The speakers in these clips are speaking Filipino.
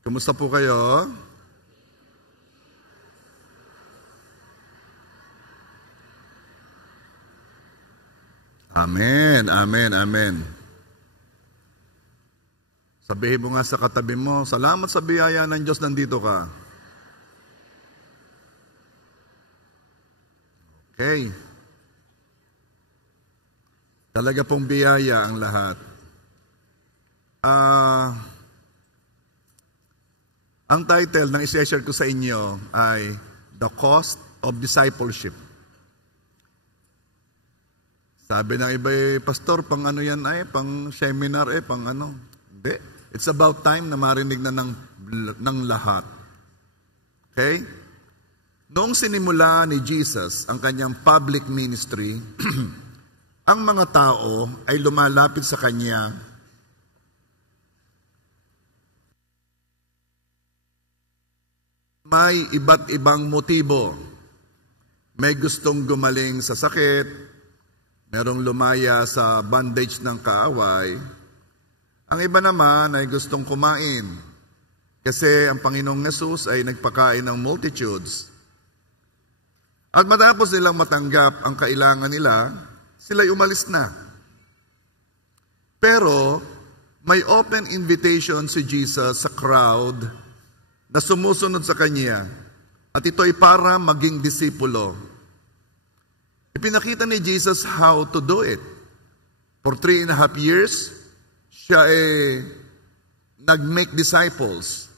Kumusta po kayo? Amen, amen, amen. Sabihin mo nga sa katabi mo, salamat sa biyaya ng Diyos, nandito ka. Okay. Talaga pong biyaya ang lahat. Ang title ng i-share ko sa inyo ay The Cost of Discipleship. Sabi ng iba, pastor, pang ano yan ay, pang seminar pang ano. Hindi. It's about time na marinig na ng lahat. Okay? Noong sinimula ni Jesus ang kanyang public ministry, ang mga tao ay lumalapit sa kanya may iba't ibang motibo. May gustong gumaling sa sakit, merong lumaya sa bondage ng kaaway. Ang iba naman ay gustong kumain kasi ang Panginoong Hesus ay nagpakain ng multitudes. At matapos nilang matanggap ang kailangan nila, sila'y umalis na. Pero may open invitation si Jesus sa crowd na sumusunod sa Kanya. At ito ay para maging disipulo. Ipinakita ni Jesus how to do it. For 3.5 years, siya nag-make disciples.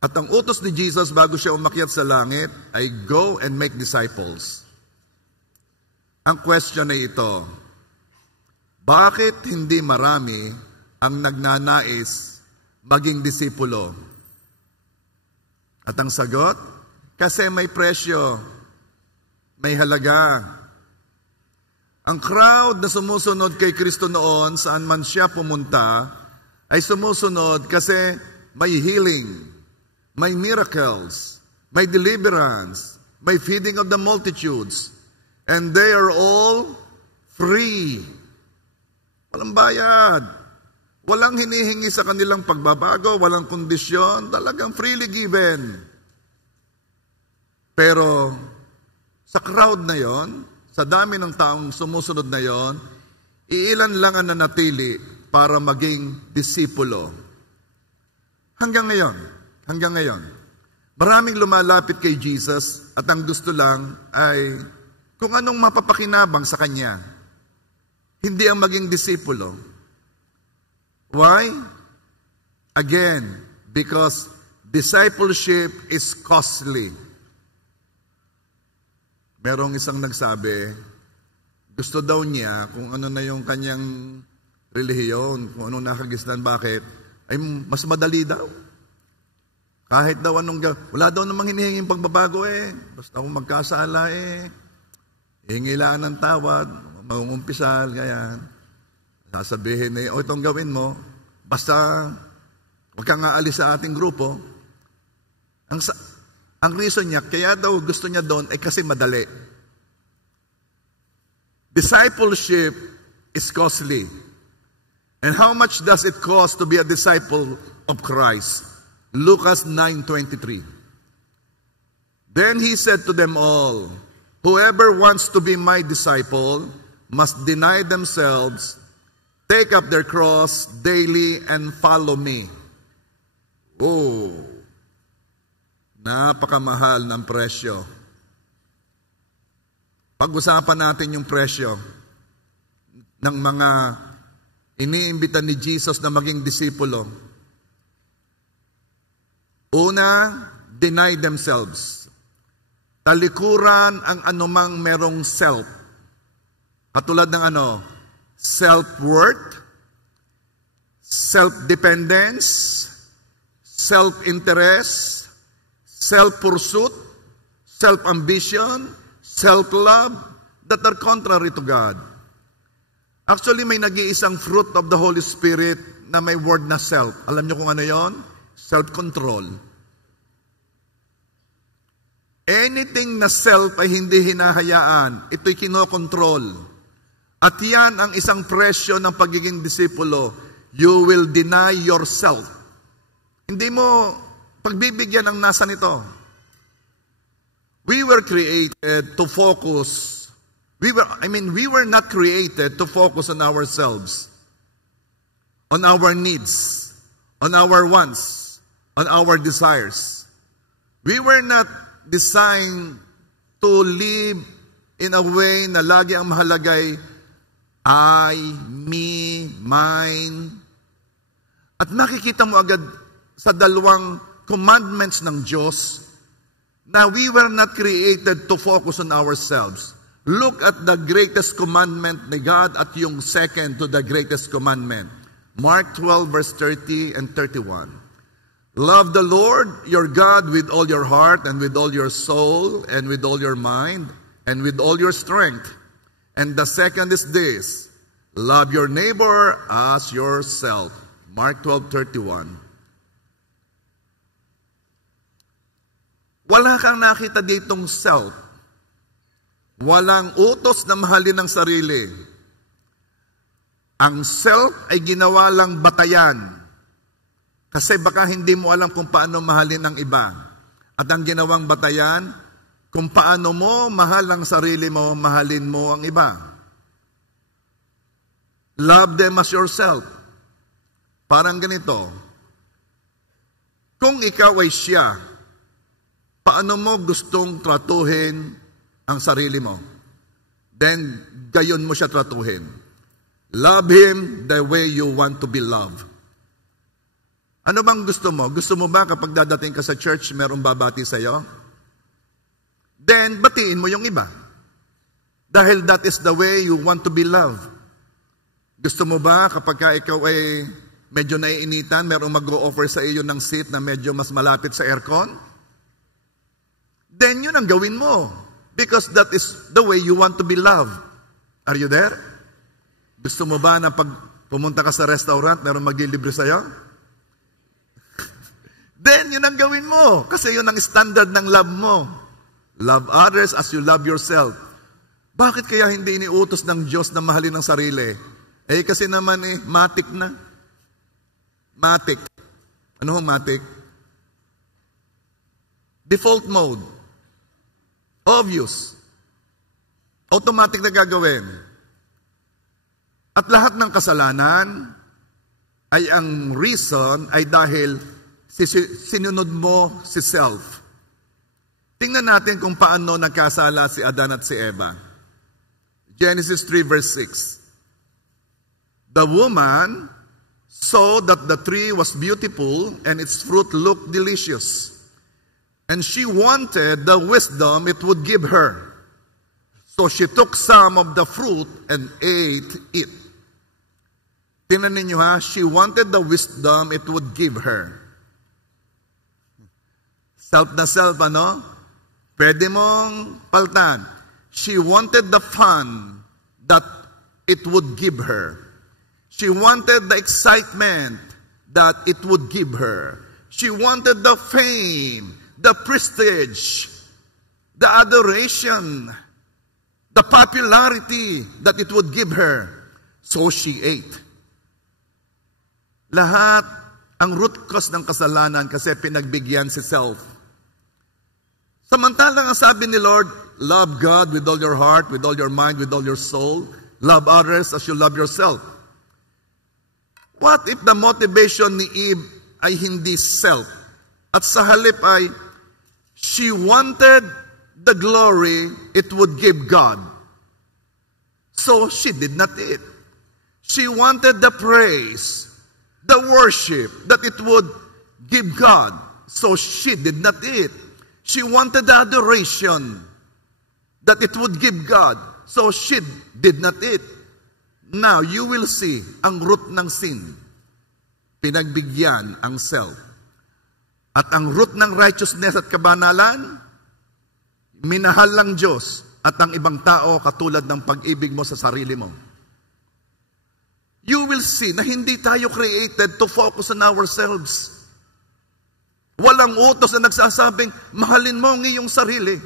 At ang utos ni Jesus bago siya umakyat sa langit ay go and make disciples. Ang question ay ito, bakit hindi marami ang nagnanais maging disipulo? At ang sagot, kasi may presyo, may halaga. Ang crowd na sumusunod kay Kristo noon, saan man siya pumunta, ay sumusunod kasi may healing, may miracles, may deliverance, may feeding of the multitudes, and they are all free. Walang bayad. Walang hinihingi sa kanilang pagbabago, walang kondisyon, talagang freely given. Pero sa crowd na yon, sa dami ng taong sumusunod na yon, iilan lang ang nanatili para maging disipulo. Hanggang ngayon, maraming lumalapit kay Jesus at ang gusto lang ay kung anong mapapakinabang sa Kanya. Hindi ang maging disipulo. Why? Again, because discipleship is costly. Merong isang nagsabi, gusto daw niya kung ano na yung kanyang relihiyon, kung anong nakagisnan, bakit, ay mas madali daw. Kahit daw wala daw namang hinihinging pagbabago basta kung magkasala hingilaan ng tawad, mangungumpisal, kaya sasabihin itong gawin mo, basta huwag kang aalis sa ating grupo. Ang reason niya, kaya daw gusto niya doon ay kasi madali. Discipleship is costly. And how much does it cost to be a disciple of Christ? Lucas 9:23. Then he said to them all, whoever wants to be my disciple must deny themselves, take up their cross daily, and follow me. Oh, napakamahal ng presyo. Pag-usapan natin yung presyo ng mga iniimbitan ni Jesus na maging disipulo. Una, deny themselves. Talikuran ang anumang merong self. Katulad ng self-worth, self-dependence, self-interest, self-pursuit, self-ambition, self-love, that are contrary to God. Actually, may nag-iisang fruit of the Holy Spirit na may word na self. Alam niyo kung ano yon? Self-control. Anything na self ay hindi hinahayaan. Ito'y kinokontrol. At yan ang isang presyo ng pagiging disipulo. You will deny yourself. Hindi mo pagbibigyan ang nasa nito. We were created to focus. We were not created to focus on ourselves, on our needs, on our wants, on our desires. We were not designed to live in a way na lagi ang mahalagay I, me, mine. At nakikita mo agad sa dalawang commandments ng Diyos na we were not created to focus on ourselves. Look at the greatest commandment ni God at yung second to the greatest commandment. Mark 12 verse 30 and 31. Love the Lord your God with all your heart and with all your soul and with all your mind and with all your strength. And the second is this, love your neighbor as yourself. Mark 12:31. Wala kang nakita ditong self. Walang utos na mahalin ang sarili. Ang self ay ginawa lang batayan. Kasi baka hindi mo alam kung paano mahalin ang iba. At ang ginawang batayan, kung paano mo mahal ang sarili mo, mahalin mo ang iba. Love them as yourself. Parang ganito. Kung ikaw ay siya, paano mo gustong tratuhin ang sarili mo? Then, gayon mo siya tratuhin. Love Him the way you want to be loved. Ano bang gusto mo? Gusto mo ba kapag dadating ka sa church, merong babati sa'yo? Then, batiin mo yung iba. Dahil that is the way you want to be loved. Gusto mo ba kapag ka ikaw ay medyo naiinitan, merong mag-o-offer sa iyo ng seat na medyo mas malapit sa aircon? Then yun ang gawin mo. Because that is the way you want to be loved. Are you there? Gusto mo ba na pag pumunta ka sa restaurant, meron maglilibre sa'yo? Then yun ang gawin mo. Kasi yun ang standard ng love mo. Love others as you love yourself. Bakit kaya hindi iniutos ng Diyos na mahalin ang sarili? Eh kasi naman matik na. Matik. Ano matik? Default mode. Obvious. Automatic na gagawin. At lahat ng kasalanan ay ang reason ay dahil sinunod mo si self. Tingnan natin kung paano nagkasala si Adan at si Eva. Genesis 3 verse 6. The woman saw that the tree was beautiful and its fruit looked delicious. And she wanted the wisdom it would give her. So she took some of the fruit and ate it. Tingnan ninyo ha, she wanted the wisdom it would give her. Self na self, ano? Pwede mong paltan. She wanted the fun that it would give her. She wanted the excitement that it would give her. She wanted the fame, the prestige, the adoration, the popularity that it would give her. So she ate. Lahat ang root cause ng kasalanan kasi pinagbigyan si self. Samantalang ang sabi ni Lord, love God with all your heart, with all your mind, with all your soul. Love others as you love yourself. What if the motivation ni Eve ay hindi self? At sa halip ay, she wanted the glory it would give God. So she did not eat. She wanted the praise, the worship that it would give God. So she did not eat. She wanted the adoration that it would give God. So she did not eat. Now you will see ang root ng sin. Pinagbigyan ang self. At ang root ng righteousness at kabanalan, minahal lang Diyos at ang ibang tao katulad ng pag-ibig mo sa sarili mo. You will see na hindi tayo created to focus on ourselves. Walang utos na nagsasabing, mahalin mo ang iyong sarili.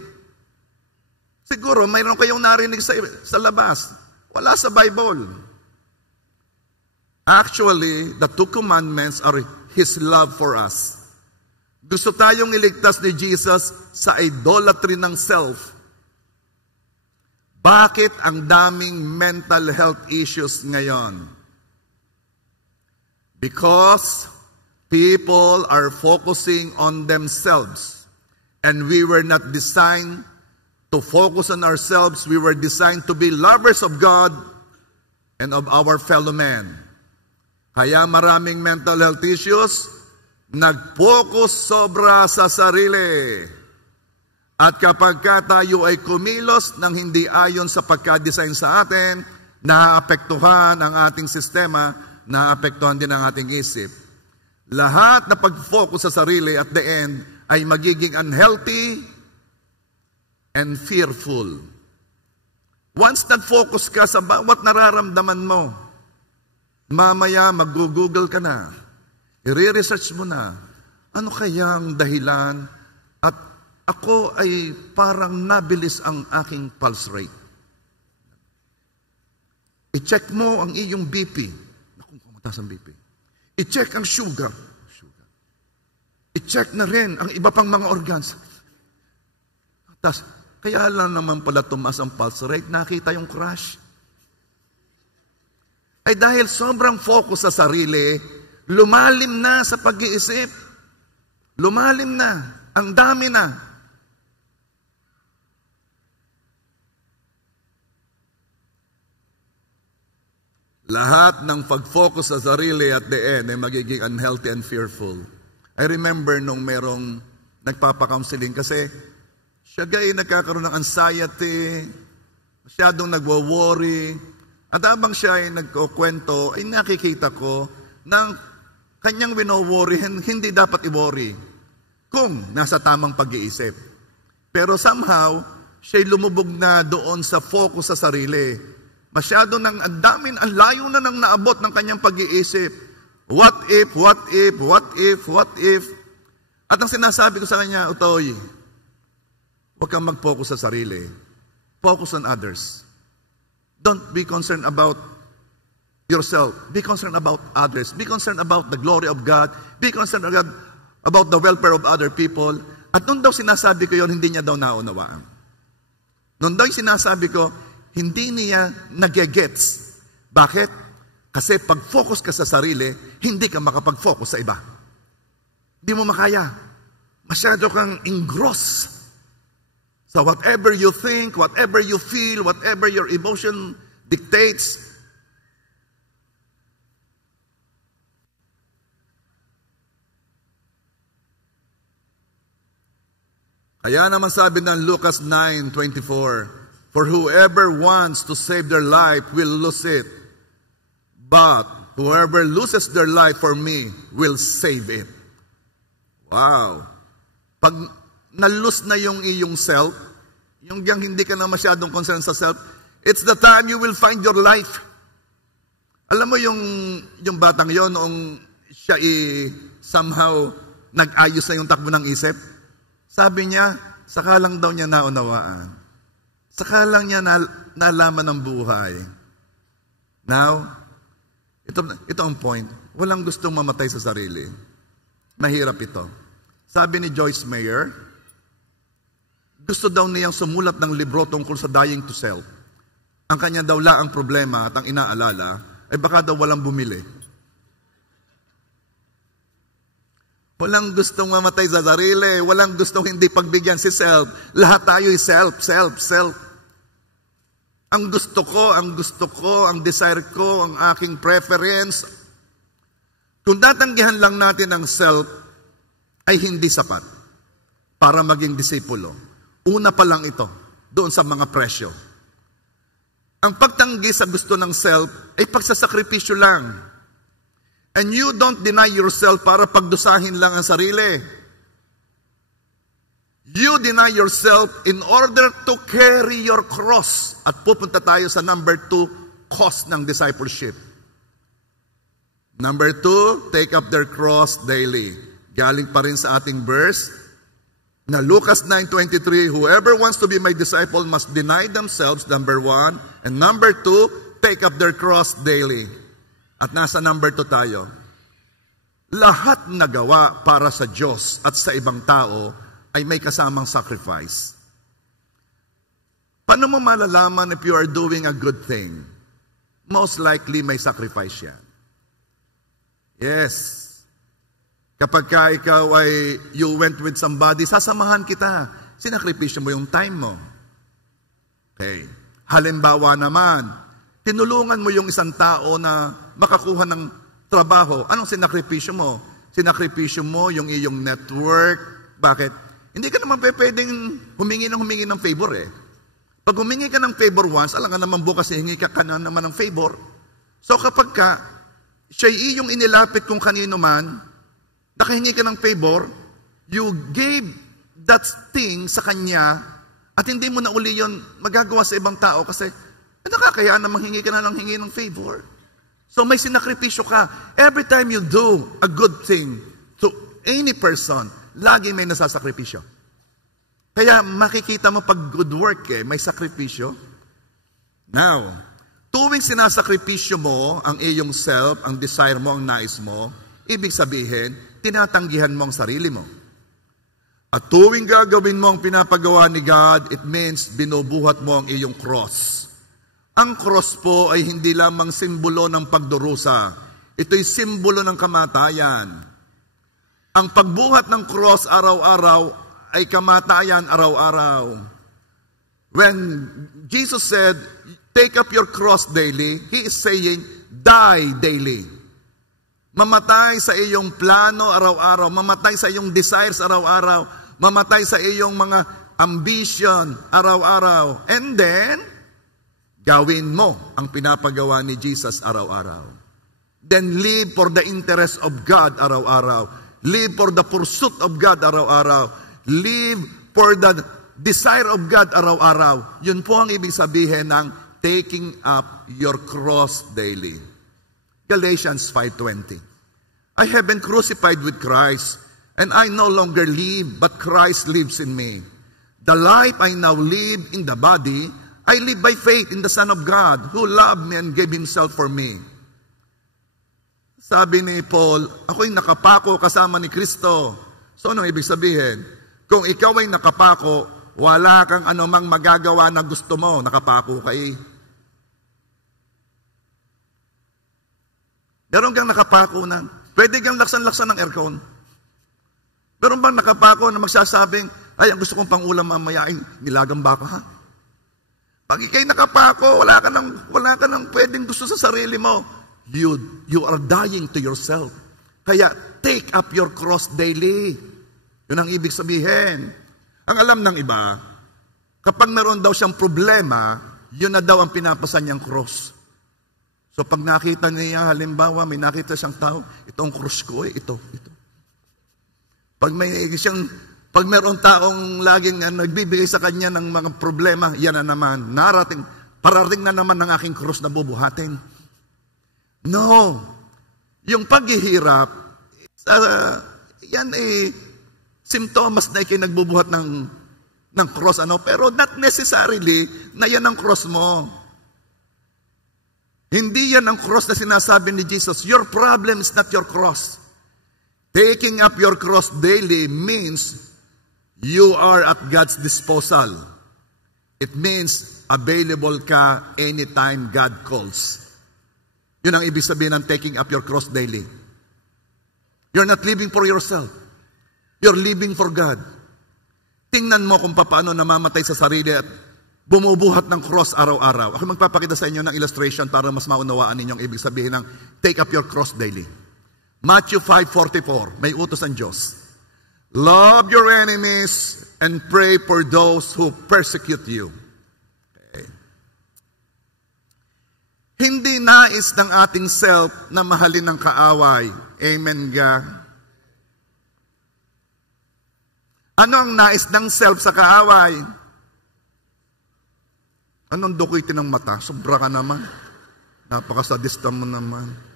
Siguro, mayroon kayong narinig sa labas. Wala sa Bible. Actually, the two commandments are His love for us. Gusto tayong iligtas ni Jesus sa idolatry ng self. Bakit ang daming mental health issues ngayon? Because people are focusing on themselves. And we were not designed to focus on ourselves. We were designed to be lovers of God and of our fellow men. Kaya maraming mental health issues, nag-focus sobra sa sarili. At kapag tayo ay kumilos ng hindi ayon sa pagka-design sa atin, naapektuhan ang ating sistema, naapektuhan din ang ating isip. Lahat na pag-focus sa sarili at the end ay magiging unhealthy and fearful. Once nag-focus ka sa bawat nararamdaman mo, mamaya mag-google ka na, i-research mo na, ano kayang dahilan at ako ay parang nabilis ang aking pulse rate. I-check mo ang iyong BP. Naku, mataas ang BP. I-check ang sugar. I-check na rin ang iba pang mga organs. Tapos, kaya lang naman pala tumaas ang pulse rate, nakita yung crash. Ay dahil sobrang focus sa sarili, lumalim na sa pag-iisip. Lumalim na. Ang dami na. Lahat ng pag-focus sa sarili at the end ay magiging unhealthy and fearful. I remember nung merong nagpapa-counseling kasi siya gay nagkakaroon ng anxiety, masyadong nagwo-worry. At habang siya ay nagkukwento, ay nakikita ko na kanyang wino-worry, hindi dapat i-worry kung nasa tamang pag-iisip. Pero somehow, siya'y lumubog na doon sa focus sa sarili. Masyado nang ang layo na nang naabot ng kanyang pag-iisip. What if, what if, what if, what if? At ang sinasabi ko sa kanya, Utoy, huwag kang mag-focus sa sarili. Focus on others. Don't be concerned about yourself. Be concerned about others. Be concerned about the glory of God. Be concerned about the welfare of other people. At nung daw sinasabi ko yun, hindi niya daw naunawaan. Nung daw sinasabi ko, hindi niya nagegets. Bakit? Kasi pag-focus ka sa sarili, hindi ka makapag-focus sa iba. Hindi mo makaya. Masyado kang engross. So whatever you think, whatever you feel, whatever your emotion dictates, kaya naman sabi ng Lucas 9:24, for whoever wants to save their life will lose it, but whoever loses their life for me will save it. Wow! Pag na-lose na yung iyong self, yung hindi ka na masyadong concerned sa self, it's the time you will find your life. Alam mo yung batang yon noong siya somehow nag-ayos na yung takbo ng isip, sabi niya, saka lang daw niya naunawaan. Saka lang niya nalaman ng buhay. Now, ito ang point. Walang gustong mamatay sa sarili. Mahirap ito. Sabi ni Joyce Meyer, gusto daw niyang sumulat ng libro tungkol sa dying to self. Ang kanya daw ang problema at ang inaalala, ay baka daw walang bumili. Walang gustong mamatay sa sarili. Walang gustong hindi pagbigyan si self. Lahat tayo ay self. Ang gusto ko, ang desire ko, ang aking preference. Kung tatanggihan lang natin ang self, ay hindi sapat para maging disipulo. Una pa lang ito, doon sa mga presyo. Ang pagtanggi sa gusto ng self ay pagsasakripisyo lang. And you don't deny yourself para pagdusahin lang ang sarili. You deny yourself in order to carry your cross. At pupunta tayo sa number 2, cost ng discipleship. Number 2, take up their cross daily. Galing pa rin sa ating verse, na Lucas 9:23, whoever wants to be my disciple must deny themselves, number 1. And number 2, take up their cross daily. At nasa number 2 tayo. lahat na gawa para sa Diyos at sa ibang tao ay may kasamang sacrifice. Paano mo malalaman if you are doing a good thing? Most likely may sacrifice yan. Yes. Kapag ka ikaw ay you went with somebody, sasamahan kita. Sinakripisyo mo yung time mo. Okay. Halimbawa naman, tinulungan mo yung isang tao na makakuha ng trabaho. Anong sinakripisyo mo? Sinakripisyo mo yung iyong network. Bakit? Hindi ka naman pwedeng humingi ng favor eh. Pag humingi ka ng favor once, alam nga naman bukas hingi ka na naman ng favor. So kapag ka, siya iyong inilapit kung kanino man, nakahingi ka ng favor, you gave that thing sa kanya, at hindi mo na uli yun magagawa sa ibang tao kasi nakakaya na manghingi ka na lang hingi ng favor. So may sinakripisyo ka. Every time you do a good thing to any person, lagi may nasasakripisyo. Kaya makikita mo pag good work may sakripisyo. Now, tuwing sinasakripisyo mo ang iyong self, ang desire mo, ang nais mo, ibig sabihin, tinatanggihan mo ang sarili mo. At tuwing gagawin mo ang pinapagawa ni God, it means binubuhat mo ang iyong cross. Ang cross po ay hindi lamang simbolo ng pagdurusa. Ito'y simbolo ng kamatayan. Ang pagbuhat ng cross araw-araw ay kamatayan araw-araw. When Jesus said, take up your cross daily, He is saying, die daily. Mamatay sa iyong plano araw-araw, mamatay sa iyong desires araw-araw, mamatay sa iyong mga ambition araw-araw. And then, gawin mo ang pinapagawa ni Jesus araw-araw. Then live for the interest of God araw-araw. Live for the pursuit of God araw-araw. Live for the desire of God araw-araw. Yun po ang ibig sabihin ng taking up your cross daily. Galatians 5:20. I have been crucified with Christ, and I no longer live, but Christ lives in me. The life I now live in the body, I live by faith in the Son of God, who loved me and gave Himself for me. Sabi ni Paul, ako'y nakapako kasama ni Kristo. So anong ibig sabihin? Kung ikaw ay nakapako, wala kang anumang magagawa na gusto mo, nakapako ka eh. Meron kang nakapako na, pwede kang laksan-laksan ng aircon. Meron bang nakapako na magsasabing, ay, ang gusto kong pangulam mamaya ay nilagang baka ha? Pag ikay nakapako, wala ka nang pwedeng gusto sa sarili mo. You are dying to yourself. Kaya, take up your cross daily. Yun ang ibig sabihin. Ang alam ng iba, kapag meron daw siyang problema, yun na daw ang pinapasan niyang cross. So pag nakita niya, halimbawa, may nakita siyang tao, itong cross ko ito. Pag meron taong laging nagbibigay sa kanya ng mga problema, yan na naman, parating na naman ng aking cross na bubuhatin. No. Yung paghihirap, yan simptomas na ikinagbubuhat ng cross, pero not necessarily na yan ang cross mo. Hindi yan ang cross na sinasabi ni Jesus. Your problem is not your cross. Taking up your cross daily means you are at God's disposal. It means available ka anytime God calls. Yun ang ibig sabihin ng taking up your cross daily. You're not living for yourself. You're living for God. Tingnan mo kung paano namamatay sa sarili at bumubuhat ng cross araw-araw. Ako magpapakita sa inyo ng illustration para mas maunawaan ninyong ibig sabihin ng take up your cross daily. Matthew 5:44, may utos ang Diyos. Love your enemies and pray for those who persecute you. Okay. Hindi nais ng ating self na mahalin ng kaaway. Amen ga? Ano ang nais ng self sa kaaway? Anong dukuitin ng mata? Sobra ka naman. Napakasadista mo naman.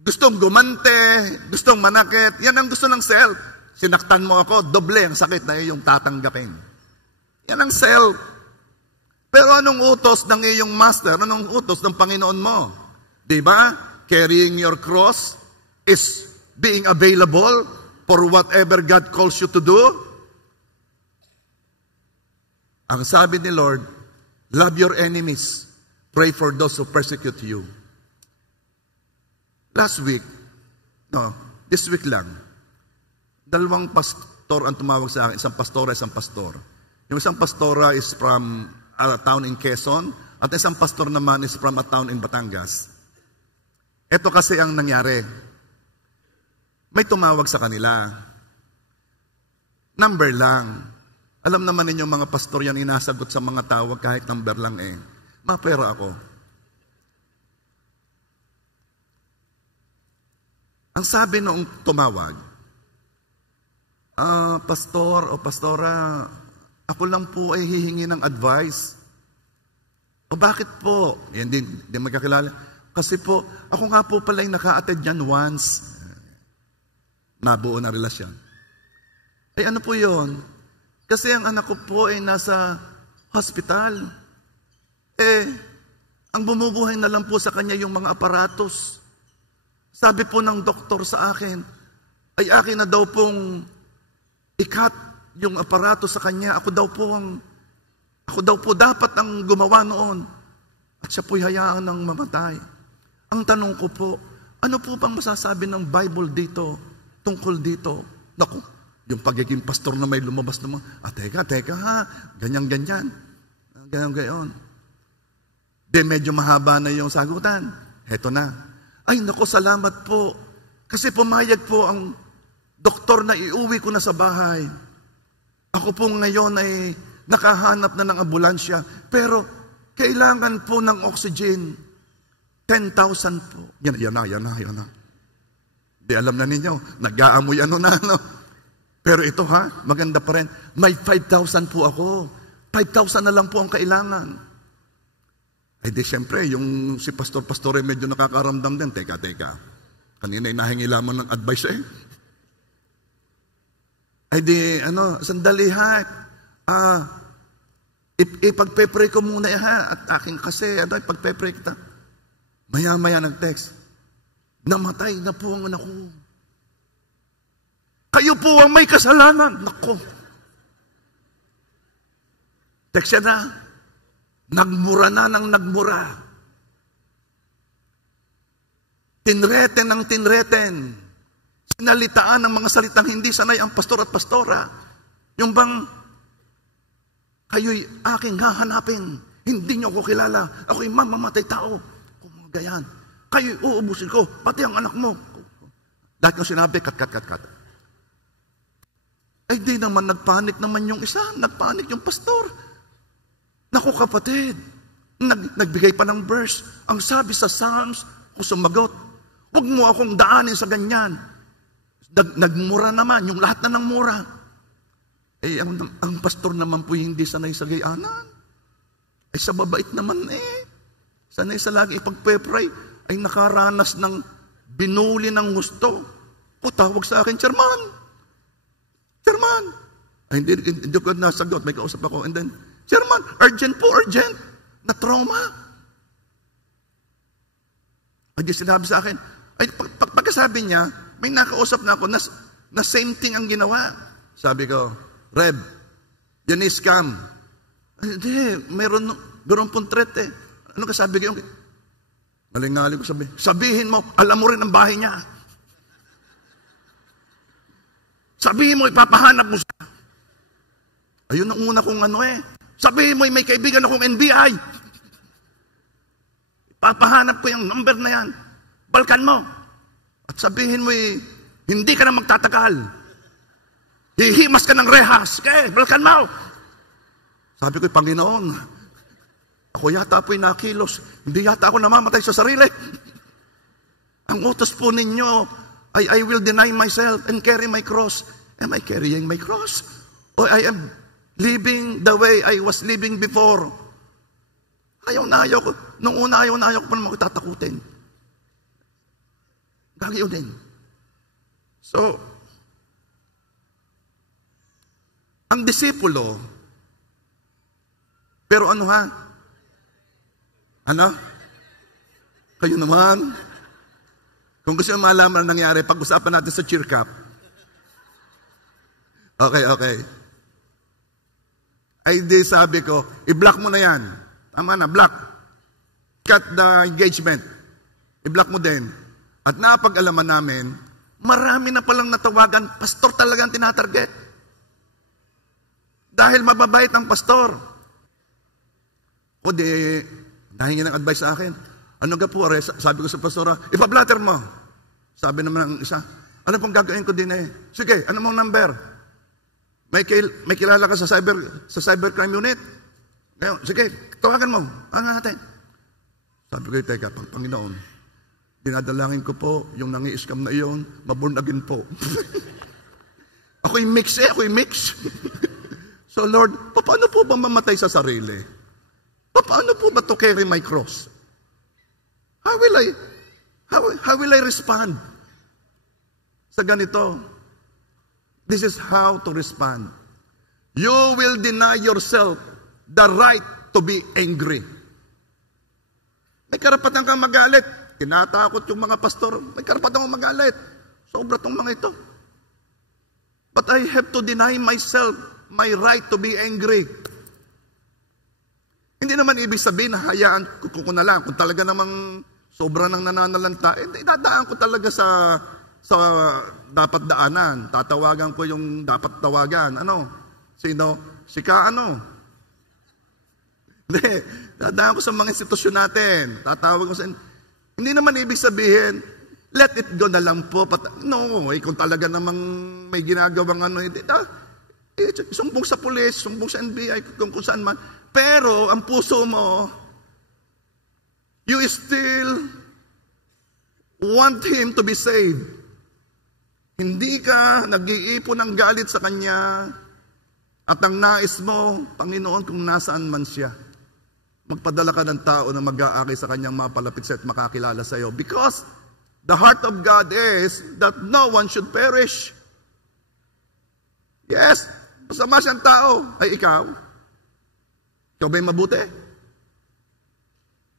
Gustong gumante, gustong manakit, yan ang gusto ng self. Sinaktan mo ako, doble ang sakit na iyong tatanggapin. Yan ang self. Pero anong utos ng iyong master? Anong utos ng Panginoon mo? Diba? carrying your cross is being available for whatever God calls you to do? Ang sabi ni Lord, love your enemies, pray for those who persecute you. This week lang, dalawang pastor ang tumawag sa akin, isang pastor. Yung isang pastora is from a town in Quezon, at isang pastor naman is from a town in Batangas. Ito kasi ang nangyari. May tumawag sa kanila. Number lang. Alam naman ninyo mga pastor yan, inasagot sa mga tawag kahit number lang eh. Mapera ako. Ang sabi noong tumawag, pastor o pastora, ako lang po ay hihingi ng advice. O bakit po? Yan din magkakilala. Kasi po, ako nga po pala yung naka-attend yan once. Nabuo na relasyon. Ay ano po yun? Kasi ang anak ko po ay nasa hospital. Ang bumubuhay na lang po sa kanya yung mga aparatos. Sabi po ng doktor sa akin, ay akin na daw pong ikat yung aparatos sa kanya. Ako daw po dapat ang gumawa noon. At siya po'y hayaan ng mamatay. Ang tanong ko po, ano po bang masasabi ng Bible dito, tungkol dito? Naku, yung pagiging pastor na may lumabas naman, teka ha, ganyan. Ganyan. Medyo mahaba na yung sagutan. Heto na. Ay naku, salamat po. Kasi pumayag po ang doktor na iuwi ko na sa bahay. Ako po ngayon ay nakahanap na ng ambulansya. Pero kailangan po ng oxygen. 10,000 po. Yan na. Di alam na ninyo, nag-aamoy no? Pero ito maganda pa rin. May 5,000 po ako. 5,000 na lang po ang kailangan. Ay di siyempre, yung si pastor medyo nakakaramdam din. Teka. Kanina nahingi lamang ng advice Ay di, sandali ipagpe-pray ko muna at aking kasi, ipagpe-pray kita. Maya-maya nag-text, namatay na po ang anak ko. Kayo po ang may kasalanan. Nako. Text siya na. Nagmura na ng nagmura. Tinreten ng tinreten. Sinalitaan ng mga salitang hindi sanay ang pastor at pastora. Yung bang, kayo'y aking hahanapin. Hindi niyo ako kilala. Ako'y mamamatay tao. Kung mga gayan. Kayo'y uubusin ko. Pati ang anak mo. Dahil yung sinabi, kat. Ay di naman, nagpanik naman yung isa. Nagpanik yung pastor. Naku kapatid, nagbigay pa ng verse. Ang sabi sa Psalms, kung sumagot, huwag mo akong daanin sa ganyan. Nagmura naman, yung lahat na ng mura. Ang pastor naman po hindi sanay sa gayanan. Ay sa babait naman sanay sa lagi ipagpe-pray, ay nakaranas ng binuli ng gusto. Tawag sa akin, Chairman. Ay hindi ko nasagot, may kausap ako. And then, Chairman, urgent. Na trauma. Ay di sinabi sa akin, ay pagkasabi niya, may nakausap na ako na same thing ang ginawa. Sabi ko, Reb, yan is scam. Ay di, meron pong threat Ano ka sabi ko? Malingali ko sabihin mo, alam mo rin ang bahay niya. Sabihin mo, ipapahanap mo siya. Ayun ang una kong Sabihin mo, may kaibigan akong NBI. Papahanap ko yung number na yan. Balkan mo. At sabihin mo, hindi ka na magtatagal. Hihimas ka ng rehas. Balkan mo. Sabi ko, Panginoon, ako yata po'y nakilos. Hindi yata ako namamatay sa sarili. Ang utos po ninyo ay I will deny myself and carry my cross. Am I carrying my cross? Or I am living the way I was living before? Ayaw na ko. Nung una, ayaw ko pa naman tatakutin. Gagayo din. So, ang disipulo, pero Kayo naman? Kung gusto nyo malaman ang nangyari, pag-usapan natin sa cheer cup. Okay. Ay di sabi ko, i-block mo na yan. Tama na, block. Cut the engagement. I-block mo din. At napag-alaman namin, marami na palang natawagan, pastor talagang tinatarget. Dahil mababait ang pastor. O di, nahingin ng advice sa akin. Ano ka po, sabi ko sa pastora, ipa-blatter mo. Sabi naman ng isa, ano pong gagawin ko din eh? Sige, ano mong number? May kilala ka sa cybercrime unit? Ngayon, sige, tawagan mo. Ano natin? Sabi ko, teka, Panginoon, dinadalangin ko po, yung nangi-scam na iyon, maburnagin po. Ako'y mix. So Lord, paano po ba mamatay sa sarili? Paano po ba to carry my cross? How will I respond sa ganito? This is how to respond. You will deny yourself the right to be angry. May karapatan kang magalit. Tinatakot yung mga pastor. May karapatan kang magalit. Sobra tong mga ito. But I have to deny myself my right to be angry. Hindi naman ibig sabihin na hayaan ko na lang. Kung talaga namang sobra nang nananalanta, dadaan ko talaga sa dapat daanan. Tatawagan ko yung dapat tawagan. Ano? Sino? Sika ano? Hindi. Dadaan ko sa mga institusyon natin. Tatawag ko sa... Hindi naman ibig sabihin, let it go na lang po. No, kung talaga namang may ginagawang ano, sumbong sa pulis, sumbong sa NBI, kung saan man. Pero, ang puso mo, you still want him to be saved. Hindi ka nag-iipon ng galit sa kanya at ang nais mo, Panginoon, kung nasaan man siya. Magpadala ka ng tao na mag-aakay sa kanyang mapalapit sa at makakilala sa iyo. Because the heart of God is that no one should perish. Yes, masama siyang tao. Ay, ikaw? Ikaw ba'y mabuti?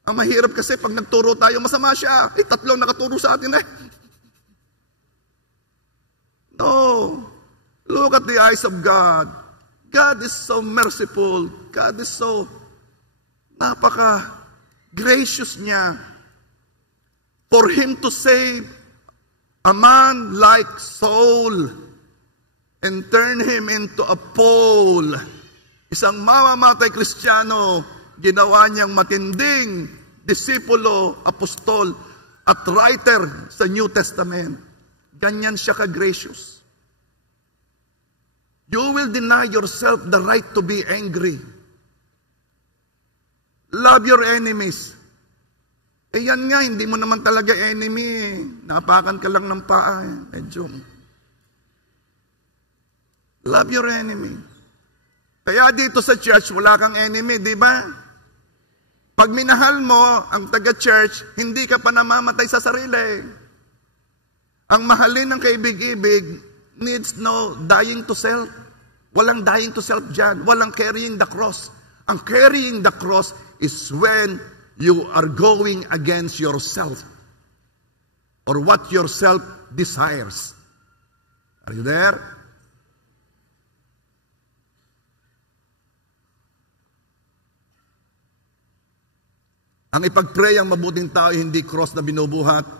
Ang mahirap kasi pag nagturo tayo, masama siya. Tatlong nakaturo sa atin eh. No. Look at the eyes of God. God is so merciful. God is so napaka-gracious niya for him to save a man like Saul and turn him into a Paul. Isang mamamatay Kristiyano, ginawa niyang matinding disipulo, apostol, at writer sa New Testament. Ganyan siya ka-gracious. You will deny yourself the right to be angry. Love your enemies. Yan nga, hindi mo naman talaga enemy eh. Napakan ka lang ng paa eh. Medyo. Love your enemy. Kaya dito sa church, wala kang enemy, di ba? Pag minahal mo ang taga-church, hindi ka pa namamatay sa sarili. Ang mahalin ng kaibig-ibig needs no dying to self. Walang dying to self dyan. Walang carrying the cross. Ang carrying the cross is when you are going against yourself or what yourself desires. Are you there? Ang ipag-pray ang mabuting tao, hindi cross na binubuhat.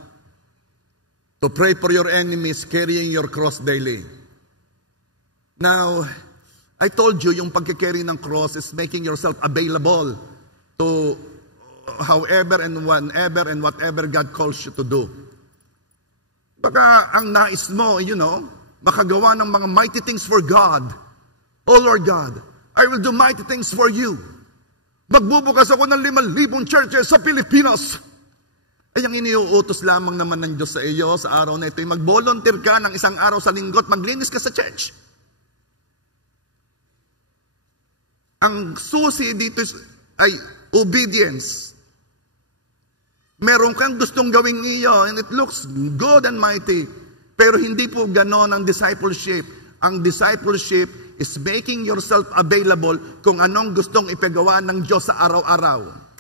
To pray for your enemies, carrying your cross daily. Now, I told you, yung pagkicarry ng cross is making yourself available to however and whenever and whatever God calls you to do. Baka ang nais mo, makagawa ng mga mighty things for God. Oh Lord God, I will do mighty things for you. Magbubukas ako ng 5,000 churches sa Pilipinas. Ay, ang iniuutos lamang naman ng Diyos sa iyo sa araw na ito, mag-volunteer ka ng isang araw sa linggo at maglinis ka sa church. Ang susi dito ay obedience. Meron kang gustong gawing iyo and it looks good and mighty. Pero hindi po ganon ang discipleship. Ang discipleship is making yourself available kung anong gustong ipagawa ng Diyos sa araw-araw.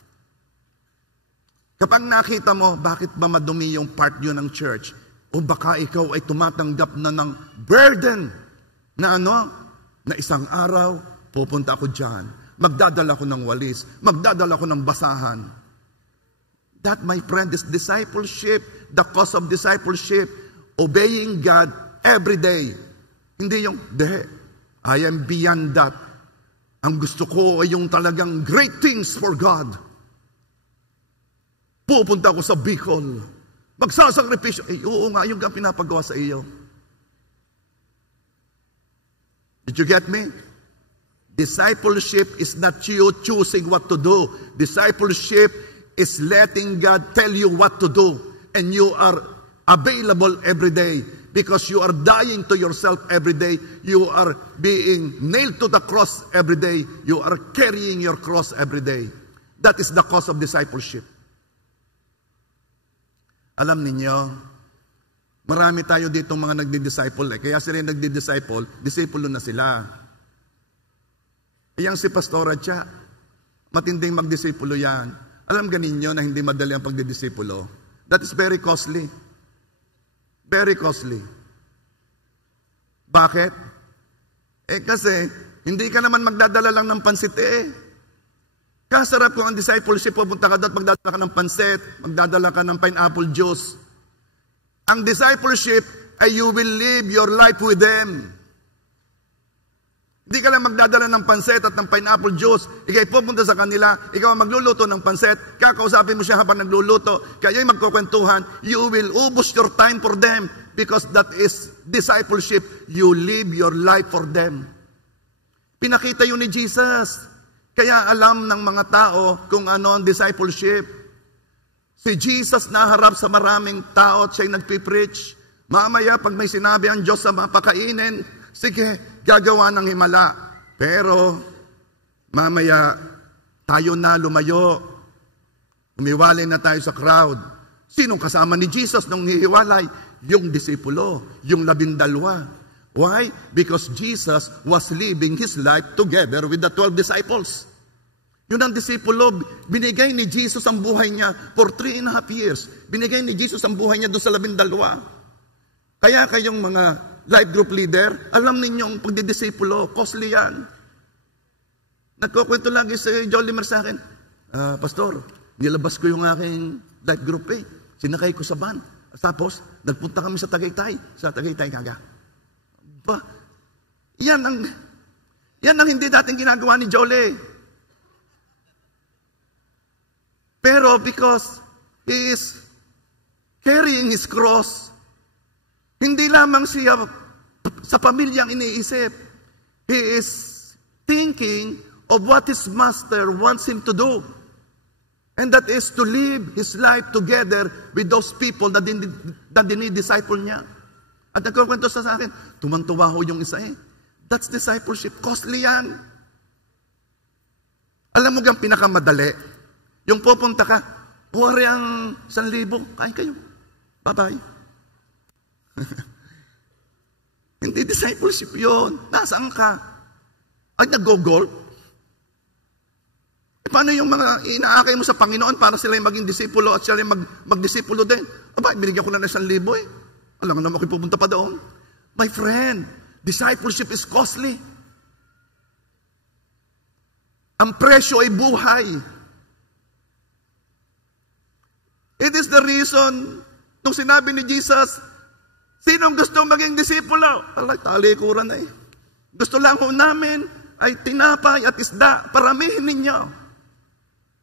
Kapag nakita mo, bakit ba madumi yung part yun ng church? O baka ikaw ay tumatanggap na ng burden na na isang araw, pupunta ako dyan. Magdadala ko ng walis. Magdadala ko ng basahan. That, my friend, is discipleship. The cost of discipleship. Obeying God every day. Hindi yung, I am beyond that. Ang gusto ko ay yung talagang great things for God. Pupunta ako sa Bicol. Magsasakripisyo. Oo nga, yung pinapagawa sa iyo. Did you get me? Discipleship is not you choosing what to do. Discipleship is letting God tell you what to do. And you are available every day. Because you are dying to yourself every day. You are being nailed to the cross every day. You are carrying your cross every day. That is the cost of discipleship. Alam ninyo, marami tayo dito mga nagdi-disciple. Kaya sila nagdi-disciple, disipulo na sila. Yang si Pastora Cha, matinding magdisipulo yan. Alam ganin nyo na hindi madali ang pagdidisipulo. That is very costly. Very costly. Bakit? Kasi, hindi ka naman magdadala lang ng pansit Kasarap kung ang discipleship, pupunta ka doon, magdadala ka ng pansit, magdadala ka ng pineapple juice. Ang discipleship ay you will live your life with them. Hindi ka lang magdadala ng pansit at ng pineapple juice. Ikay pupunta sa kanila, ikaw ang magluluto ng pansit, kakausapin mo siya habang nagluluto, kayo'y magkukwentuhan, you will ubos your time for them because that is discipleship. You live your life for them. Pinakita yun ni Jesus. Kaya alam ng mga tao kung ano ang discipleship. Si Jesus naharap sa maraming tao at siya'y nagpipreach. Mamaya, pag may sinabi ang Diyos sa mapakainin, sige, gagawa ng himala. Pero, mamaya, tayo na lumayo. Umiwalay na tayo sa crowd. Sinong kasama ni Jesus nung hihiwalay? Yung disipulo, yung 12. Why? Because Jesus was living His life together with the 12 disciples. Yun ang disipulo, binigay ni Jesus ang buhay niya for 3.5 years. Binigay ni Jesus ang buhay niya doon sa 12. Kaya kayong mga life group leader, alam ninyong pagdidisipulo, costly yan. Nagkukwento lagi si Jolimer sa akin, Pastor, nilabas ko yung aking life group Sinakay ko sa van. Tapos, nagpunta kami sa Tagaytay. Sa Tagaytay kaga. Yan ang hindi dating ginagawa ni Jolie. Pero because he is carrying his cross, hindi lamang siya sa pamilyang iniisip. He is thinking of what his master wants him to do. And that is to live his life together with those people that dinidisciple niya. At nagkukwento sa akin, tumantuwa ho yung isa That's discipleship. Costly yan. Alam mo gang pinakamadali? Yung pupunta ka, wari ang 1,000, kain kayo. Bye-bye. Hindi discipleship yun. Nasaan ka? Ay, nag-go-golf? Paano yung mga inaakay mo sa Panginoon para sila yung maging disipulo at sila yung magdisipulo din? Aba, binigyan ko lang ng 1,000 Alam nga naman ako pupunta pa doon. My friend, discipleship is costly. Ang presyo ay buhay. It is the reason, nung sinabi ni Jesus, sinong gusto maging disipulo? Talikuran na Gusto lang ho namin ay tinapay at isda, paramihin ninyo.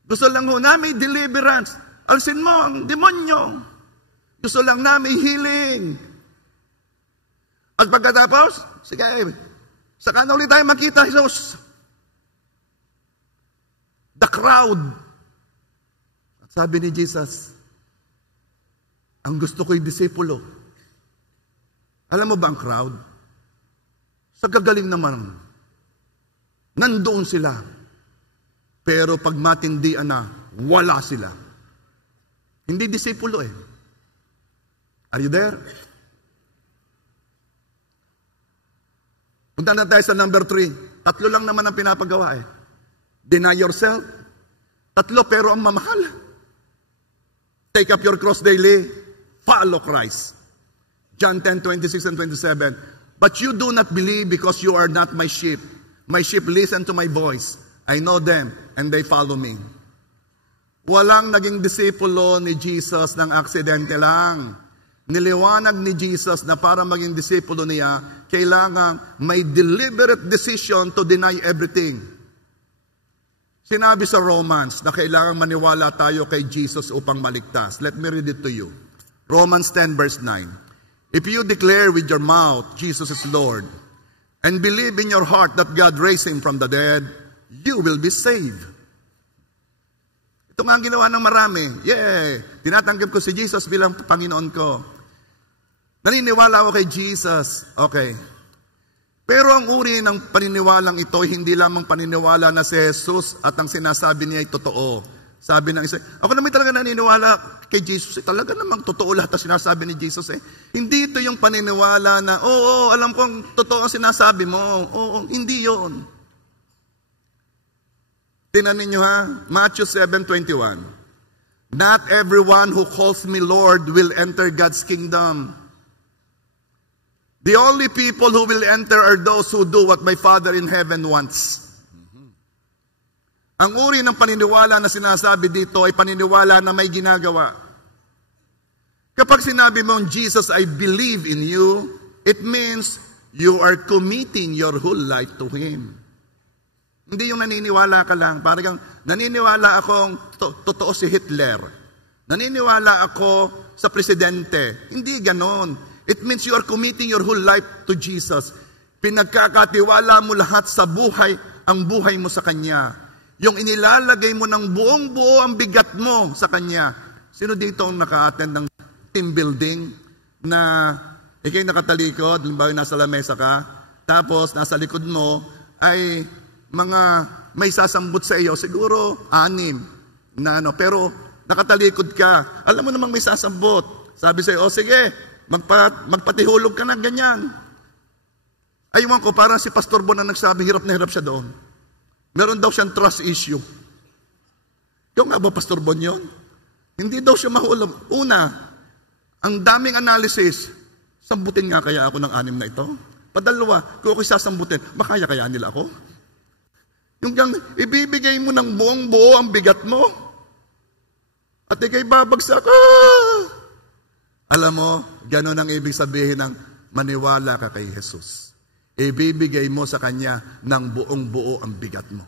Gusto lang ho namin deliverance. Alsin mo ang demonyo. Gusto lang namin healing. At pagkatapos, sige, saka na ulit tayo makita, Jesus. The crowd. At sabi ni Jesus, ang gusto ko'y disipulo. Alam mo ba ang crowd? Sa gagaling naman, nandoon sila. Pero pag matindihan na, wala sila. Hindi disipulo Are you there? Punta na tayo sa number 3. 3 lang naman ang pinapagawa Deny yourself. 3 pero ang mamahal. Take up your cross daily. Follow Christ. John 10:26 and 27. But you do not believe because you are not my sheep. My sheep listen to my voice. I know them and they follow me. Walang naging disipulo ni Jesus ng aksidente lang. Niliwanag ni Jesus na para maging disipulo niya, kailangan may deliberate decision to deny everything. Sinabi sa Romans na kailangan maniwala tayo kay Jesus upang maligtas. Let me read it to you. Romans 10 verse 9. If you declare with your mouth, Jesus is Lord, and believe in your heart that God raised Him from the dead, you will be saved. Ito nga ang ginawa ng marami. Yay! Tinatanggap ko si Jesus bilang Panginoon ko. Naniniwala ako kay Jesus. Okay. Pero ang uri ng paniniwalang ito, hindi lamang paniniwala na si Jesus at ang sinasabi niya ay totoo. Sabi ng isa, ako naman talaga naniniwala kay Jesus. Talaga namang totoo lahat ang sinasabi ni Jesus. Hindi ito yung paniniwala na, oo, alam ko ang totoo ang sinasabi mo. Oo, hindi yon. Tingnan ninyo ha, Matthew 7:21. Not everyone who calls me Lord will enter God's kingdom. The only people who will enter are those who do what my Father in heaven wants. Ang uri ng paniniwala na sinasabi dito ay paniniwala na may ginagawa. Kapag sinabi mong, Jesus, I believe in you, it means you are committing your whole life to Him. Hindi yung naniniwala ka lang. Parang naniniwala akong totoo si Hitler. Naniniwala ako sa presidente. Hindi ganon. It means you are committing your whole life to Jesus. Pinagkakatiwala mo lahat sa buhay, ang buhay mo sa Kanya. Yung inilalagay mo ng buong buo ang bigat mo sa Kanya. Sino dito ang naka-attend ng team building na ikay nakatalikod, halimbawa nasa lamesa ka, tapos nasa likod mo ay mga may sasambot sa iyo, siguro 6 na ano, pero nakatalikod ka, alam mo namang may sasambot. Sabi sa iyo, o sige, magpatihulog ka na ganyan. Aywan ko, parang si Pastor Bon na nagsabi, hirap na hirap siya doon. Meron daw siyang trust issue. Yung nga ba, Pastor Bon yun? Hindi daw siya mahulog. Una, ang daming analysis, sambutin nga kaya ako ng 6 na ito? Padalawa, kung ako'y sasambutin, makaya kaya nila ako? Yung gang, ibibigay mo ng buong buo ang bigat mo. At ikay babagsak, Alam mo, gano'n ang ibig sabihin ng maniwala ka kay Jesus. Ibibigay mo sa Kanya ng buong buo ang bigat mo.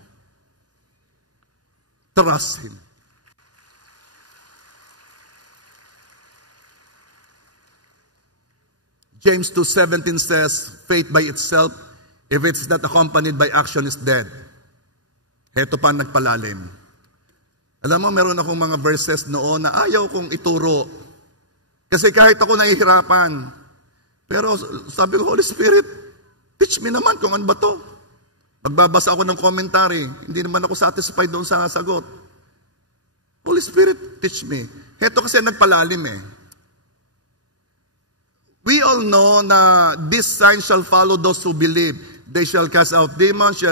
Trust Him. James 2:17 says, faith by itself, if it's not accompanied by action, is dead. Heto pa nagpalalim. Alam mo, meron akong mga verses noon na ayaw kong ituro. Kasi kahit ako nahihirapan. Pero sabi ko, Holy Spirit, teach me naman kung ano ba to. Magbabasa ako ng commentary. Hindi naman ako satisfied doon sa sagot. Holy Spirit, teach me. Heto kasi nagpalalim We all know na this sign shall follow those who believe. They shall cast out demons,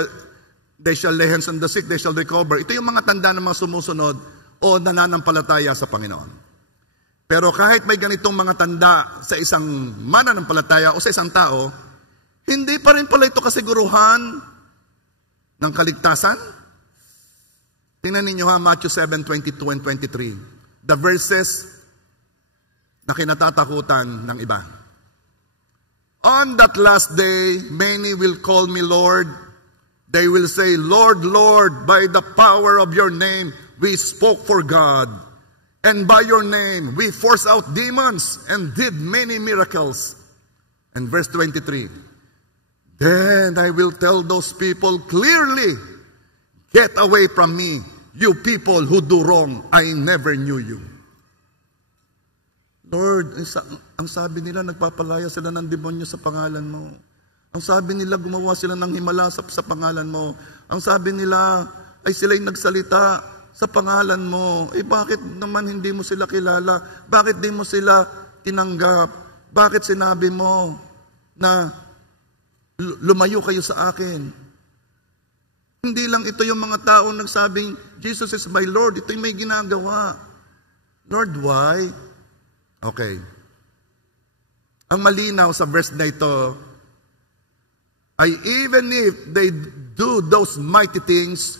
they shall lay hands on the sick, they shall recover. Ito yung mga tanda ng mga sumusunod o nananampalataya sa Panginoon. Pero kahit may ganitong mga tanda sa isang mananampalataya o sa isang tao, hindi pa rin pala ito kasiguruhan ng kaligtasan. Tingnan ninyo Matthew 7:22 and 23. The verses na kinatatakutan ng iba. On that last day, many will call me Lord. They will say, Lord, Lord, by the power of your name, we spoke for God. And by your name, we forced out demons and did many miracles. And verse 23, then I will tell those people clearly, get away from me, you people who do wrong. I never knew you. Lord, ang sabi nila, nagpapalaya sila ng demonyo sa pangalan mo. Ang sabi nila, gumawa sila ng himala sa pangalan mo. Ang sabi nila, ay sila'y nagsalita sa pangalan mo. Bakit naman hindi mo sila kilala? Bakit di mo sila tinanggap? Bakit sinabi mo na lumayo kayo sa akin? Hindi lang ito yung mga taong nagsabing, Jesus is my Lord. Ito yung may ginagawa. Lord, why? Okay. Ang malinaw sa verse na ito ay even if they do those mighty things,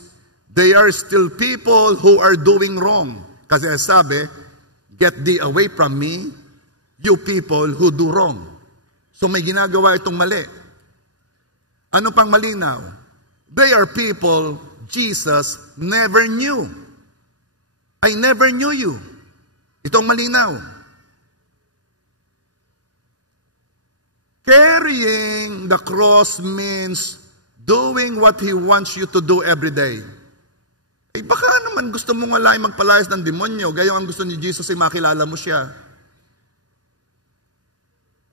they are still people who are doing wrong. Kasi sabi, get thee away from me, you people who do wrong. So may ginagawa itong mali. Ano pang malinaw? They are people Jesus never knew. I never knew you. Itong malinaw. Carrying the cross means doing what He wants you to do every day. Eh baka naman gusto mo nga lang magpalayas ng demonyo, gayong ang gusto ni Jesus ay makilala mo siya.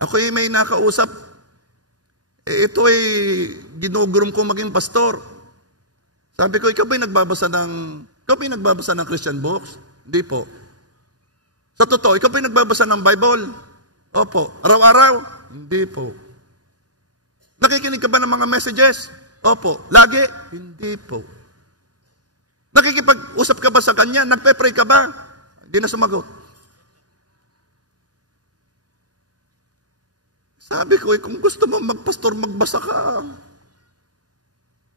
Ako'y may nakausap, ito ay ginugurum ko maging pastor. Sabi ko, ikaw ba'y nagbabasa ng Christian books? Hindi po. Sa totoo, ikaw ba'y nagbabasa ng Bible? Opo. Araw-araw? Hindi po. Nakikinig ka ba ng mga messages? Opo. Lagi? Hindi po. Nakikipag-usap ka ba sa kanya? Nagpe-pray ka ba? Hindi na sumagot. Sabi ko, kung gusto mo magpastor, magbasa ka.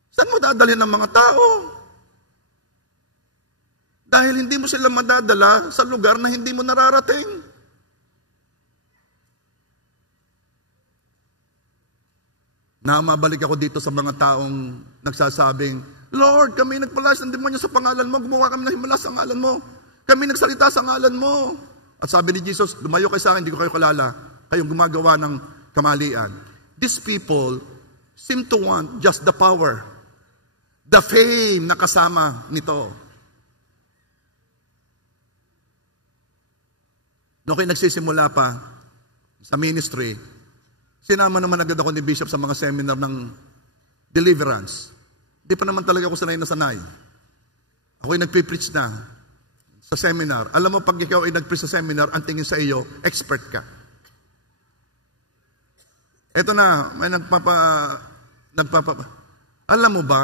Saan mo dadalhin ng mga tao? Dahil hindi mo sila madadala sa lugar na hindi mo nararating. Mabalik ako dito sa mga taong nagsasabing, Lord, kami nagpalayas ng demonyo sa pangalan mo, gumawa kami ng himala sa ngalan mo. Kami nagsalita sa ngalan mo. At sabi ni Jesus, lumayo kayo sa akin, hindi ko kayo kalala. Kayong gumagawa ng kamalian. These people seem to want just the power, the fame na kasama nito. Noong kayo nagsisimula pa sa ministry, sinama naman agad ako ni Bishop sa mga seminar ng deliverance. Di pa naman talaga ako sanay na sanay. Ako'y nagpipreach na sa seminar. Alam mo, pag ikaw ay nagpreach sa seminar, ang tingin sa iyo, expert ka. Eto na, may alam mo ba,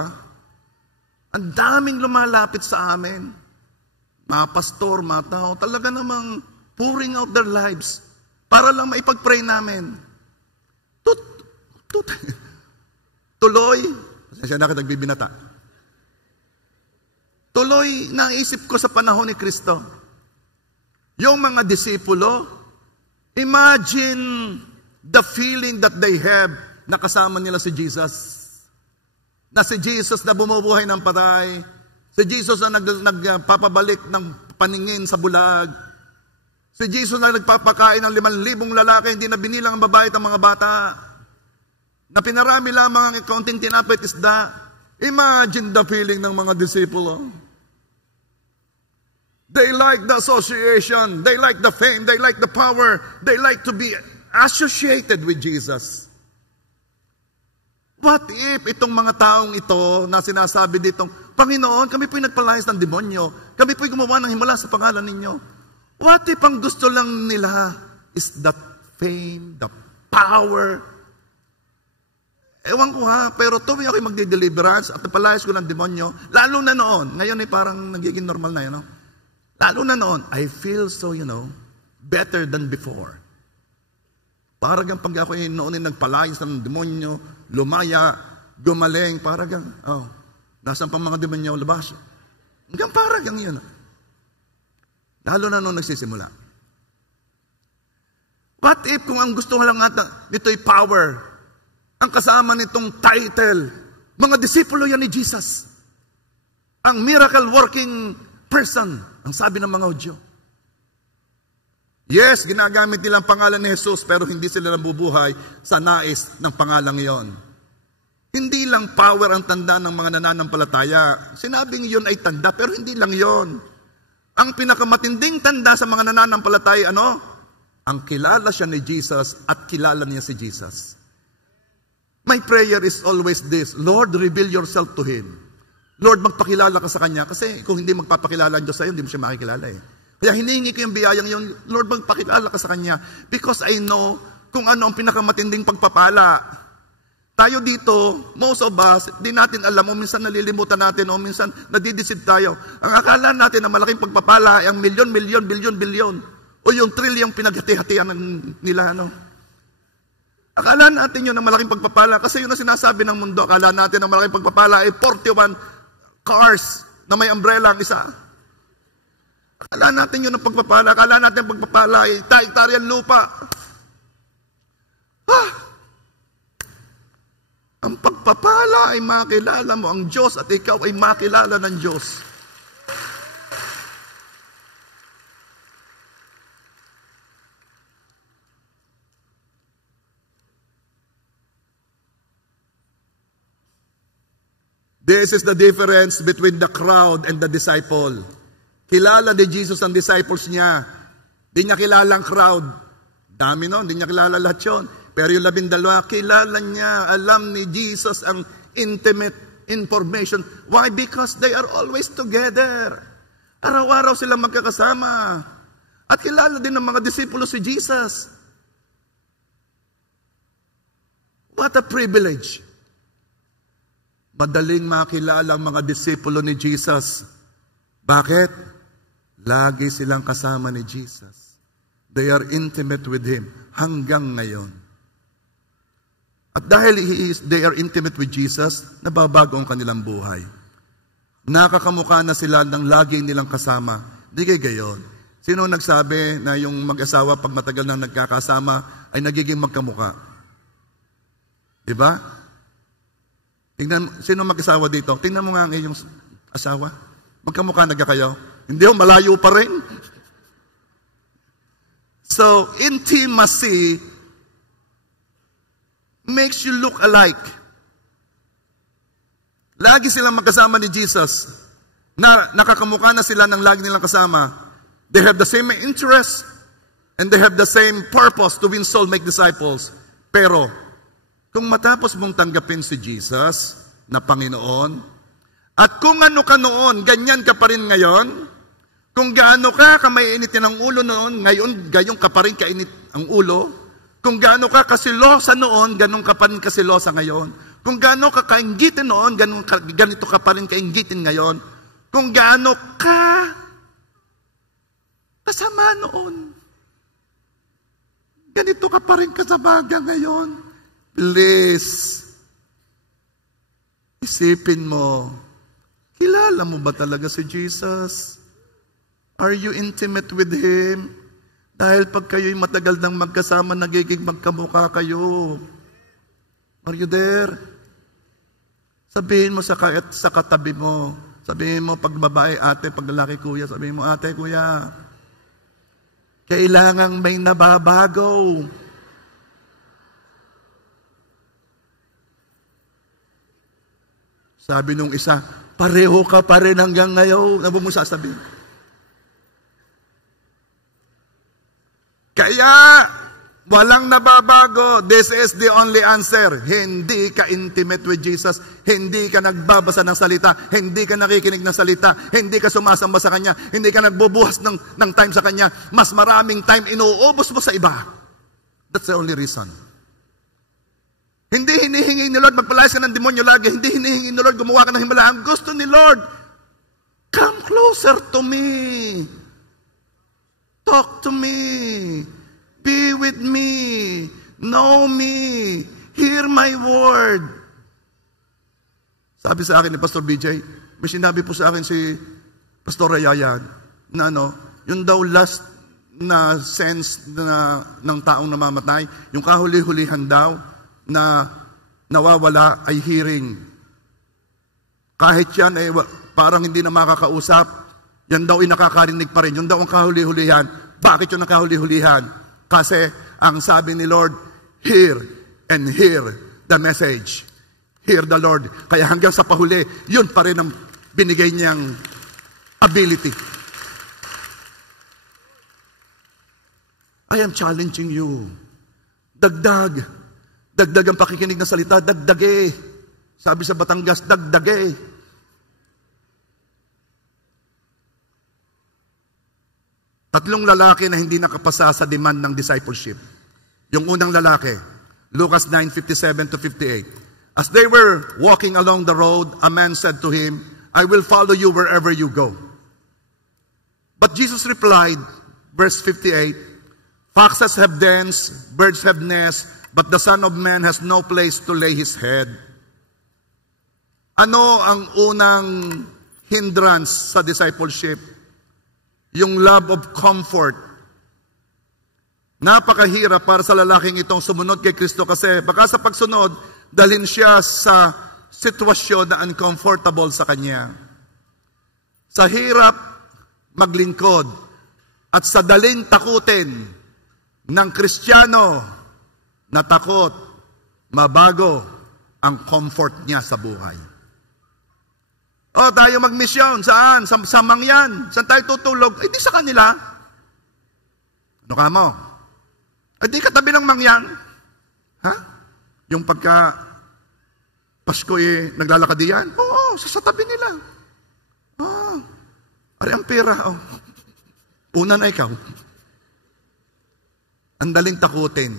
ang daming lumalapit sa amin. Mga pastor, mga tao, talaga namang pouring out their lives para lang maipag-pray namin. Tuloy, siya na nagbibinata. Tuloy, naisip ko sa panahon ni Kristo. Yung mga disipulo, imagine the feeling that they have na kasama nila si Jesus. Na si Jesus na bumubuhay ng patay. Si Jesus na nagpapabalik ng paningin sa bulag. Si Jesus na nagpapakain ng 5,000 lalaki, hindi na binilang ang babae at ang mga bata. Na pinarami lamang ang kaunting tinapay at isda. Imagine the feeling ng mga disipulo. They like the association. They like the fame. They like the power. They like to be associated with Jesus. What if itong mga taong ito na sinasabi ditong, Panginoon, kami po'y nagpalayas ng demonyo. Kami po'y gumawa ng himala sa pangalan ninyo. What if ang gusto lang nila is that fame, the power? Ewan ko ha, pero tuwing ako'y magde-deliverance at napalayas ko ng demonyo, lalo na noon, ngayon ay parang nagiging normal na yun, no? Lalo na noon, I feel so, better than before. Parang pag ako'y noon ay nagpalayas ng demonyo, lumaya, gumaling, parang, nasan pa mga demonyo, labas. Hanggang parang yun. Lalo na noon nagsisimula. What if kung ang gusto lang nito'y power, ang kasama nitong title, mga disipulo yan ni Jesus. Ang miracle working person, ang sabi ng mga Hudyo. Yes, ginagamit nilang pangalan ni Jesus, pero hindi sila nabubuhay sa nais ng pangalang iyon. Hindi lang power ang tanda ng mga nananampalataya. Sinabing yun ay tanda, pero hindi lang yon. Ang pinakamatinding tanda sa mga nananampalataya, ang kilala siya ni Jesus at kilala niya si Jesus. My prayer is always this, Lord, reveal yourself to Him. Lord, magpakilala ka sa Kanya. Kasi kung hindi magpapakilala ang Diyos sa iyo, hindi mo siya makikilala eh. Kaya hinihingi ko yung biyayang yun, Lord, magpakilala ka sa Kanya. Because I know kung ano ang pinakamatinding pagpapala. Tayo dito, most of us, di natin alam, o minsan nalilimutan natin, o minsan nadideceive tayo. Ang akala natin na malaking pagpapala ay ang milyon, bilyon, o yung trilyong pinaghati-hatian nila, Akala natin yun na malaking pagpapala, kasi yun ang sinasabi ng mundo. Akala natin na malaking pagpapala ay 41 cars na may umbrella ang isa. Akala natin yun ang pagpapala. Akala natin ang pagpapala ay hektaryang lupa. Ang pagpapala ay makilala mo ang Diyos at ikaw ay makilala ng Diyos. This is the difference between the crowd and the disciple. Kilala ni Jesus ang disciples niya. Di niya kilala ang crowd. Dami no, di niya kilala lahat yun. Pero yung 12, kilala niya, alam ni Jesus ang intimate information. Why? Because they are always together. Araw-araw silang magkakasama. At kilala din ng mga disipulo si Jesus. What a privilege. Madaling makilala ang mga disipulo ni Jesus. Bakit? Lagi silang kasama ni Jesus. They are intimate with Him hanggang ngayon. At dahil they are intimate with Jesus, nababago ang kanilang buhay. Nakakamukha na sila ng lagi nilang kasama. Di kay gayon. Sino nagsabi na yung mag-asawa pag matagal na nagkakasama ay nagiging magkamukha? Diba? Tingnan, sino mag-asawa dito? Tingnan mo nga ang iyong asawa. Magkamukha na kayo? Hindi, malayo pa rin. So, intimacy makes you look alike. Lagi silang magkasama ni Jesus. Nakakamukha na sila ng lagi nilang kasama. They have the same interest and they have the same purpose to win soul, make disciples. Pero, kung matapos mong tanggapin si Jesus na Panginoon, at kung ano ka noon, ganyan ka pa rin ngayon, kung gaano ka mainitin ang ulo noon, ngayon gayon ka pa rin kainit ang ulo, kung gaano ka kasilosa noon, ganun ka pa rin kasilosa ngayon, kung gaano ka kainggitin noon, ganito ka pa rin kainggitin ngayon, kung gaano ka kasama noon, ganito ka pa rin kasabaga ngayon. Please, isipin mo, kilala mo ba talaga si Jesus? Are you intimate with Him? Dahil pag kayo'y matagal nang magkasama, nagiging magkamukha kayo. Are you there? Sabihin mo sa katabi mo. Sabihin mo, pag babae, ate, pag lalaki, kuya. Sabihin mo, ate, kuya. Kailangang may nababago. Sabi nung isa, pareho ka pa rin hanggang ngayon. Ano mo sasabihin? Kaya, walang nababago. This is the only answer. Hindi ka intimate with Jesus. Hindi ka nagbabasa ng salita. Hindi ka nakikinig ng salita. Hindi ka sumasamba sa Kanya. Hindi ka nagbubuhas ng time sa Kanya. Mas maraming time inuubos mo sa iba. That's the only reason. Hindi hinihingi ni Lord, magpalayas ka ng demonyo lagi. Hindi hinihingi ni Lord, gumawa ka ng himala. Ang gusto ni Lord, come closer to me. Talk to me. Be with me. Know me. Hear my word. Sabi sa akin ni Pastor BJ, may sinabi po sa akin si Pastor Rayayan, na yung daw last na sense ng taong namamatay, yung kahuli-hulihan daw, na nawawala ay hearing. Kahit yan ay parang hindi na makakausap, yan daw ay nakakarinig pa rin. Yun daw ang kahuli-hulihan. Bakit yun ang kahuli-hulihan? Kasi ang sabi ni Lord, hear and hear the message. Hear the Lord. Kaya hanggang sa pahuli, yun pa rin ang binigay niyang ability. I am challenging you. Dagdag ang pakikinig ng salita, dagdage. Sabi sa Batangas, dagdage. Tatlong lalaki na hindi nakapasa sa demand ng discipleship. Yung unang lalaki, Lucas 9:57 to 58. As they were walking along the road, a man said to him, I will follow you wherever you go. But Jesus replied, verse 58, Foxes have dens, birds have nests, but the Son of Man has no place to lay his head. Ano ang unang hindrance sa discipleship? Yung love of comfort. Napakahirap para sa lalaking itong sumunod kay Kristo kasi baka sa pagsunod, dalhin siya sa sitwasyon na uncomfortable sa kanya. Sa hirap maglingkod at sa daling takutin ng Kristiyano na takot, mabago ang comfort niya sa buhay. O, tayo magmisyon. Saan? Sa Mangyan. Saan tayo tutulog? Eh, di sa kanila. Ano ka mo? Eh, di katabi ng Mangyan. Ha? Yung pagka Pasko naglalakad diyan? Oo, sa tabi nila. Oo. Ari ang pera. Oh. Una na ikaw. Ang daling takutin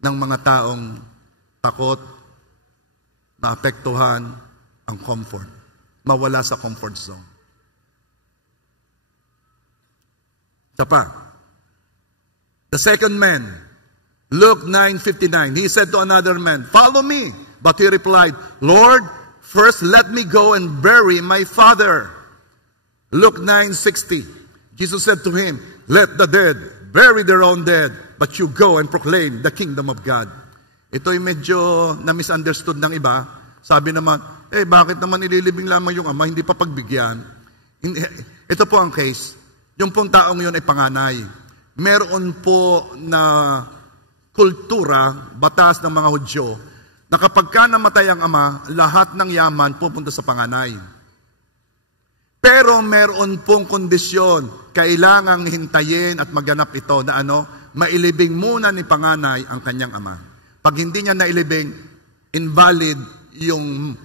ng mga taong takot, maapektuhan ang comfort. Mawala sa comfort zone. Isa pa. The second man, Luke 9:59, he said to another man, follow me. But he replied, Lord, first let me go and bury my father. Luke 9:60, Jesus said to him, let the dead bury their own dead, but you go and proclaim the kingdom of God. Ito'y medyo na-misunderstood ng iba. Sabi naman, bakit naman ililibing lamang yung ama, hindi pa pagbigyan? Ito po ang case. Yung pong taong yun ay panganay. Meron po na kultura, batas ng mga Hudyo, na kapag ka namatay ang ama, lahat ng yaman pupunta sa panganay. Pero meron pong kondisyon, kailangang hintayin at maganap ito na mailibing muna ni panganay ang kanyang ama. Pag hindi niya nailibing, invalid yung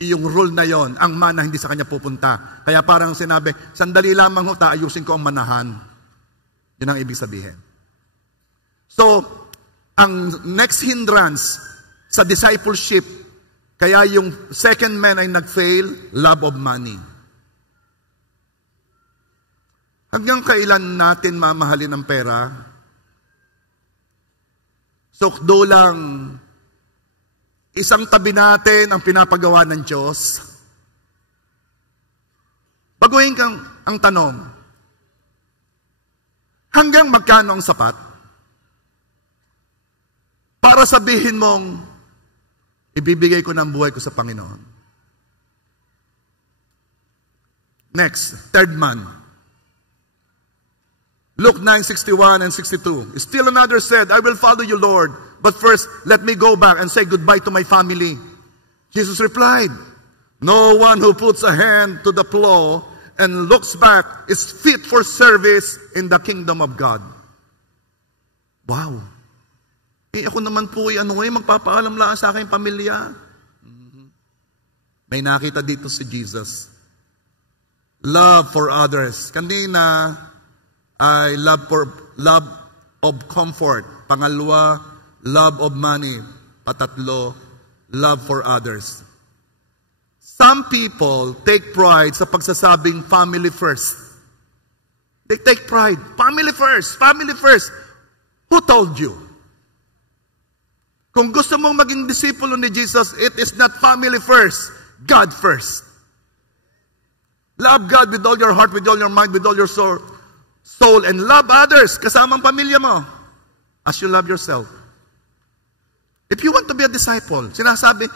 rule na yon, ang mana hindi sa kanya pupunta. Kaya parang sinabi, sandali lamang ho, ayusin ko ang manahan. Yun ang ibig sabihin. So, ang next hindrance sa discipleship, kaya yung second man ay nag-fail, love of money. Hanggang kailan natin mamahalin ang pera? Sukdo lang, isang tabi natin ang pinapagawa ng Diyos. Baguhin kang ang tanong, hanggang magkano ang sapat? Para sabihin mong, ibibigay ko ng buhay ko sa Panginoon. Next, third man. Luke 9:61 and 62. Still another said, I will follow you, Lord, but first let me go back and say goodbye to my family. Jesus replied, no one who puts a hand to the plow and looks back is fit for service in the kingdom of God. Wow. Ako naman po magpapaalam lang sa aking pamilya. May nakita dito si Jesus. Love for others. Kanina ay love of comfort. Pangalawa, love of money. Patatlo, love for others. Some people take pride sa pagsasabing family first. They take pride. Family first. Family first. Who told you? Kung gusto mong maging disipulo ni Jesus, it is not family first. God first. Love God with all your heart, with all your mind, with all your soul, and love others, kasamang pamilya mo, as you love yourself. If you want to be a disciple, sinasabi,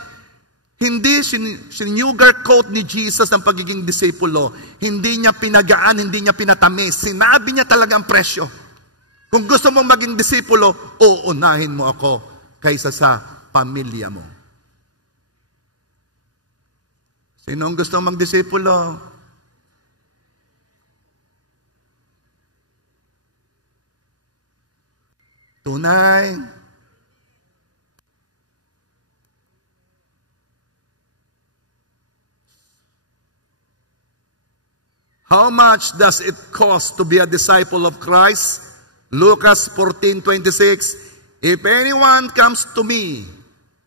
hindi sinugarcoat ni Jesus ang pagiging disipulo. Hindi niya pinagaan, hindi niya pinatamis. Sinabi niya talaga ang presyo. Kung gusto mong maging disipulo, uunahin mo ako kaysa sa pamilya mo. Sino ang gusto magdisipulo? Tunay. How much does it cost to be a disciple of Christ? Lucas 14:26. If anyone comes to me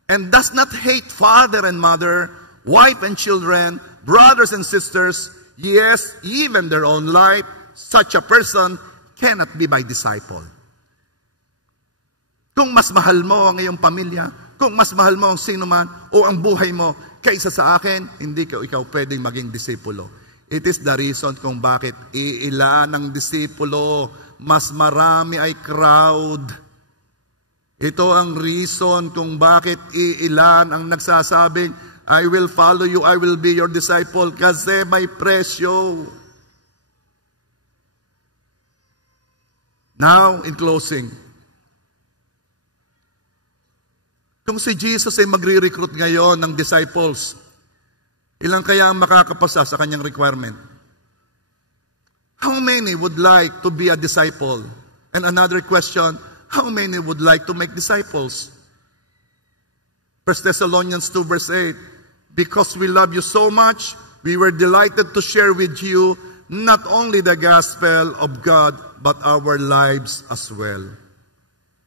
and does not hate father and mother, wife and children, brothers and sisters, yes, even their own life, such a person cannot be my disciple. Kung mas mahal mo ang iyong pamilya, kung mas mahal mo ang sino man o ang buhay mo kaysa sa akin, hindi ikaw pwedeng maging disipulo. It is the reason kung bakit iilan ang disipulo, mas marami ay crowd. Ito ang reason kung bakit iilan ang nagsasabing, I will follow you, I will be your disciple, kasi may presyo. Now, in closing, kung si Jesus ay magre-recruit ngayon ng disciples, ilang kaya ang makakapasa sa kanyang requirement? How many would like to be a disciple? And another question, how many would like to make disciples? 1 Thessalonians 2 verse 8, because we love you so much, we were delighted to share with you not only the gospel of God, but our lives as well.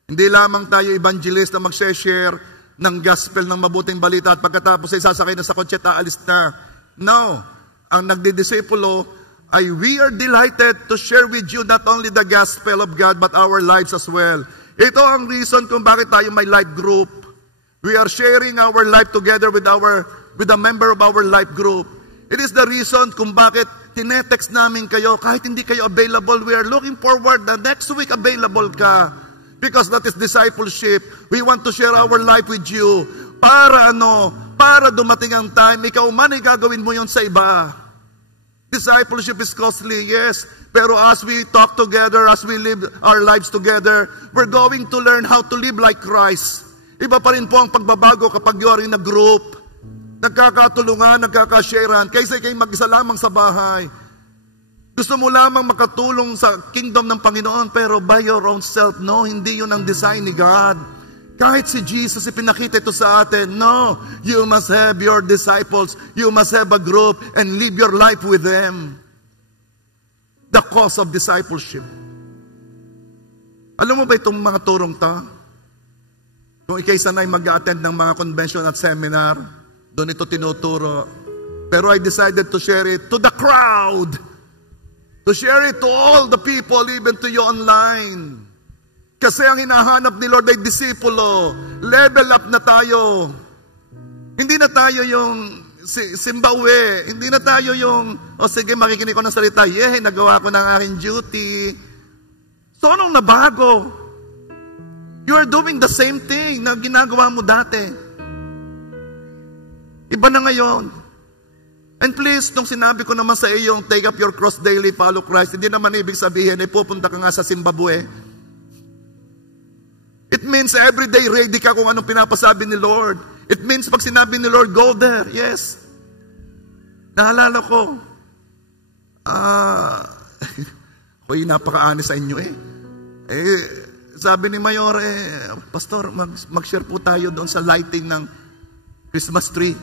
Hindi lamang tayo evangelist na mag-share ng gospel ng mabuting balita at pagkatapos ay sasakay na sa kotse at aalis na. No. Ang nagdidisipulo ay we are delighted to share with you not only the gospel of God but our lives as well. Ito ang reason kung bakit tayo may life group. We are sharing our life together with a member of our life group. It is the reason kung bakit tinetext namin kayo kahit hindi kayo available. We are looking forward na next week available ka. Because that is discipleship. We want to share our life with you. Para Para dumating ang time, ikaw man ay gagawin mo yon sa iba. Discipleship is costly, yes. Pero as we talk together, as we live our lives together, we're going to learn how to live like Christ. Iba pa rin po ang pagbabago kapag you are in a group. Nagkakatulungan, nagkakasharean, kaysa kayo mag-isa lamang sa bahay. Gusto mo lamang makatulong sa kingdom ng Panginoon, pero by your own self, no, hindi yun ang design ni God. Kahit si Jesus, ipinakita ito sa atin, no, you must have your disciples, you must have a group, and live your life with them. The cost of discipleship. Alam mo ba itong mga turong ta? Kung ikay sanay mag-attend ng mga convention at seminar, doon ito tinuturo. Pero I decided to share it to the crowd. To share it to all the people, even to you online. Kasi ang hinahanap ni Lord ay disipulo. Level up na tayo. Hindi na tayo yung simbawe. Hindi na tayo yung, sige, makikinig ko ng salita. Nagawa ko ng aking duty. So, anong nabago? You are doing the same thing na ginagawa mo dati. Iba na ngayon. And please, nung sinabi ko naman sa iyo, take up your cross daily, follow Christ, hindi naman ibig sabihin, pupunta ka nga sa Zimbabwe. It means every day ready ka kung anong pinapasabi ni Lord. It means pag sinabi ni Lord, go there. Yes. Naalala ko, ako'y napaka-honest sa inyo sabi ni Mayor, Pastor, mag-share po tayo doon sa lighting ng Christmas tree.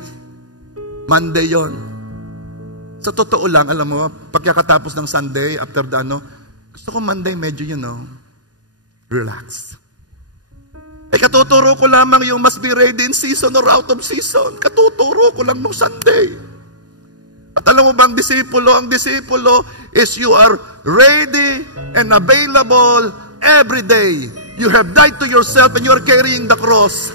Monday yon. Sa totoo lang, alam mo, pagkakatapos ng Sunday, after the gusto ko Monday medyo, relax. Katuturo ko lamang yung must be ready in season or out of season. Katuturo ko lang nung Sunday. At alam mo ba, ang disipulo is you are ready and available every day. You have died to yourself and you are carrying the cross.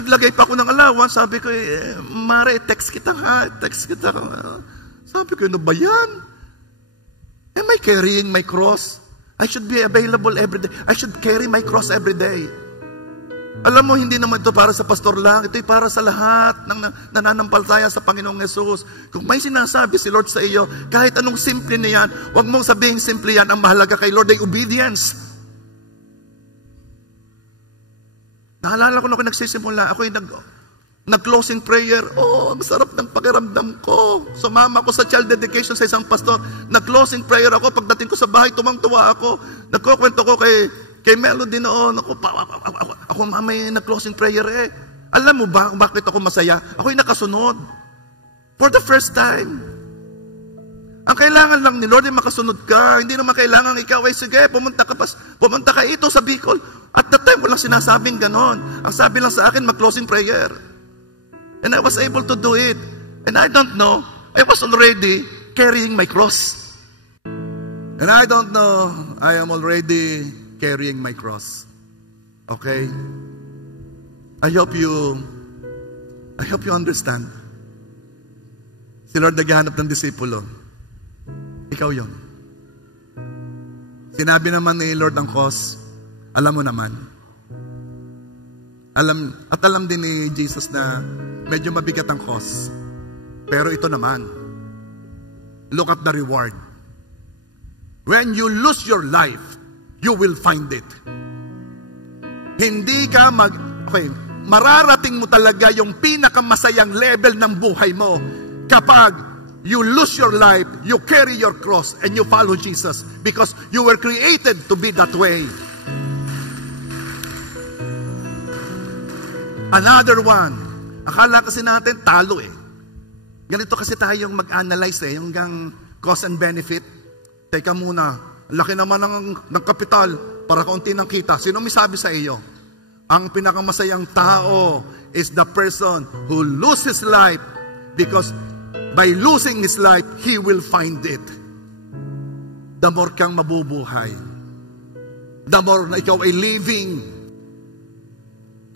Naglagay pa ako ng allowance, sabi ko, Mare, text kita. Sabi ko, ano ba yan? Am I carrying my cross? I should be available every day. I should carry my cross every day. Alam mo, hindi naman ito para sa pastor lang. Ito'y para sa lahat ng nananampalataya sa Panginoong Yesus. Kung may sinasabi si Lord sa iyo, kahit anong simple na yan, huwag mong sabihin simple yan. Ang mahalaga kay Lord ay obedience. Naalala ko na ako nagsisimula, ako'y nag-closing prayer. Ang sarap ng pakiramdam ko. Sumama ko sa child dedication sa isang pastor. Nag-closing prayer ako. Pagdating ko sa bahay, tumang-tuwa ako. Nagkukwento ko kay Melody noon. Ako may nag-closing prayer Alam mo ba kung bakit ako masaya? Ako'y nakasunod. For the first time. Ang kailangan lang ni Lord ay makasunod ka. Hindi naman kailangan ikaw ay, sige, pumunta ka ito sa Bicol. At that time, walang sinasabing ganon. Ang sabi lang sa akin, mag-closing prayer. And I was able to do it. And I don't know, I was already carrying my cross. And I don't know, I am already carrying my cross. Okay? I hope you understand. Si Lord naghahanap ng disipulo. Ikaw yon. Sinabi naman ni Lord ang cause, alam mo naman. Alam din ni Jesus na medyo mabigat ang cause. Pero ito naman, look at the reward. When you lose your life, you will find it. Hindi ka mararating mo talaga yung pinakamasayang level ng buhay mo kapag you lose your life, you carry your cross, and you follow Jesus because you were created to be that way. Another one. Akala kasi natin talo Ganito kasi tayong mag-analyze yung cause and benefit. Teka muna, laki naman ng kapital para kaunti ng kita. Sino may sabi sa iyo? Ang pinakamasayang tao is the person who loses life because by losing his life, he will find it. The more kang mabubuhay, the more na ikaw ay living.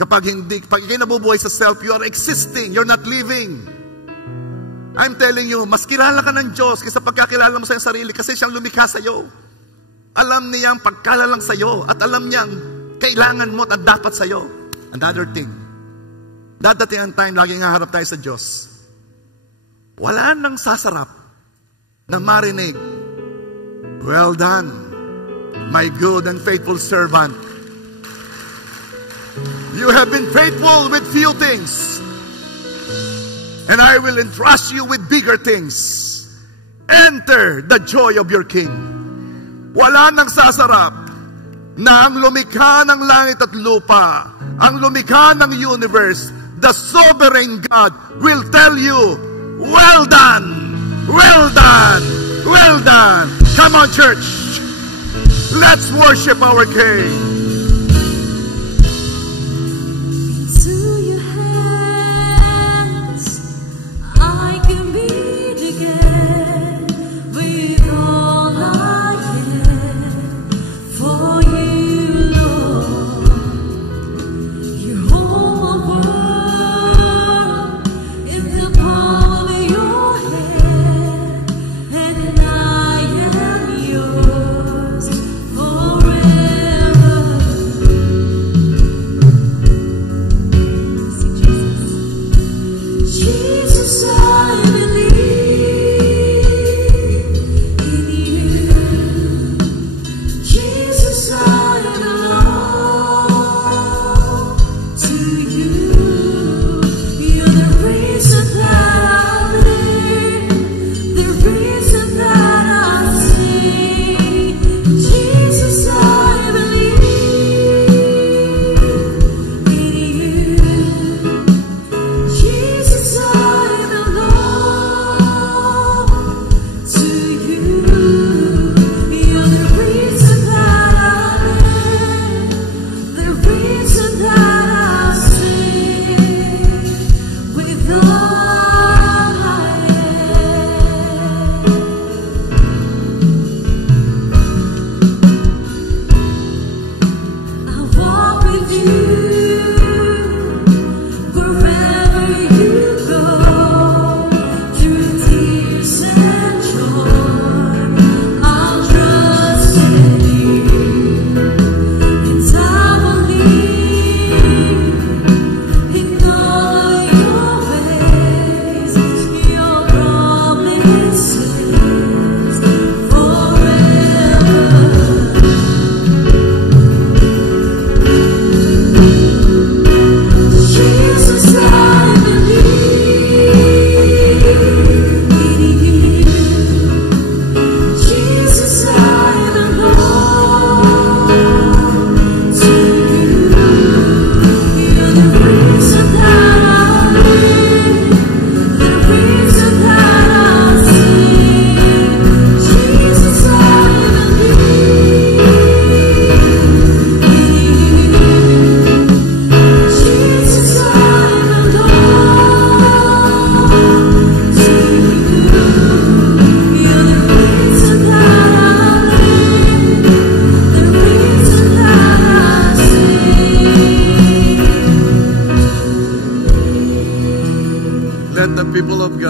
Pag ikaw nabubuhay sa self, you are existing, you're not living. I'm telling you, mas kilala ka ng Diyos kaysa pagkakilala mo sa iyong sarili kasi siyang lumikha sa iyo. Alam niya ang pagkalalang sa iyo at alam niya ang kailangan mo at dapat sa iyo. Another thing, dadating ang time, laging haharap tayo sa Diyos. Wala nang sasarap na marinig, well done, my good and faithful servant. You have been faithful with few things, and I will entrust you with bigger things. Enter the joy of your King. Wala nang sasarap na ang lumikha ng langit at lupa, ang lumikha ng universe, the sovereign God will tell you, well done, well done, well done. Come on, church. Let's worship our King.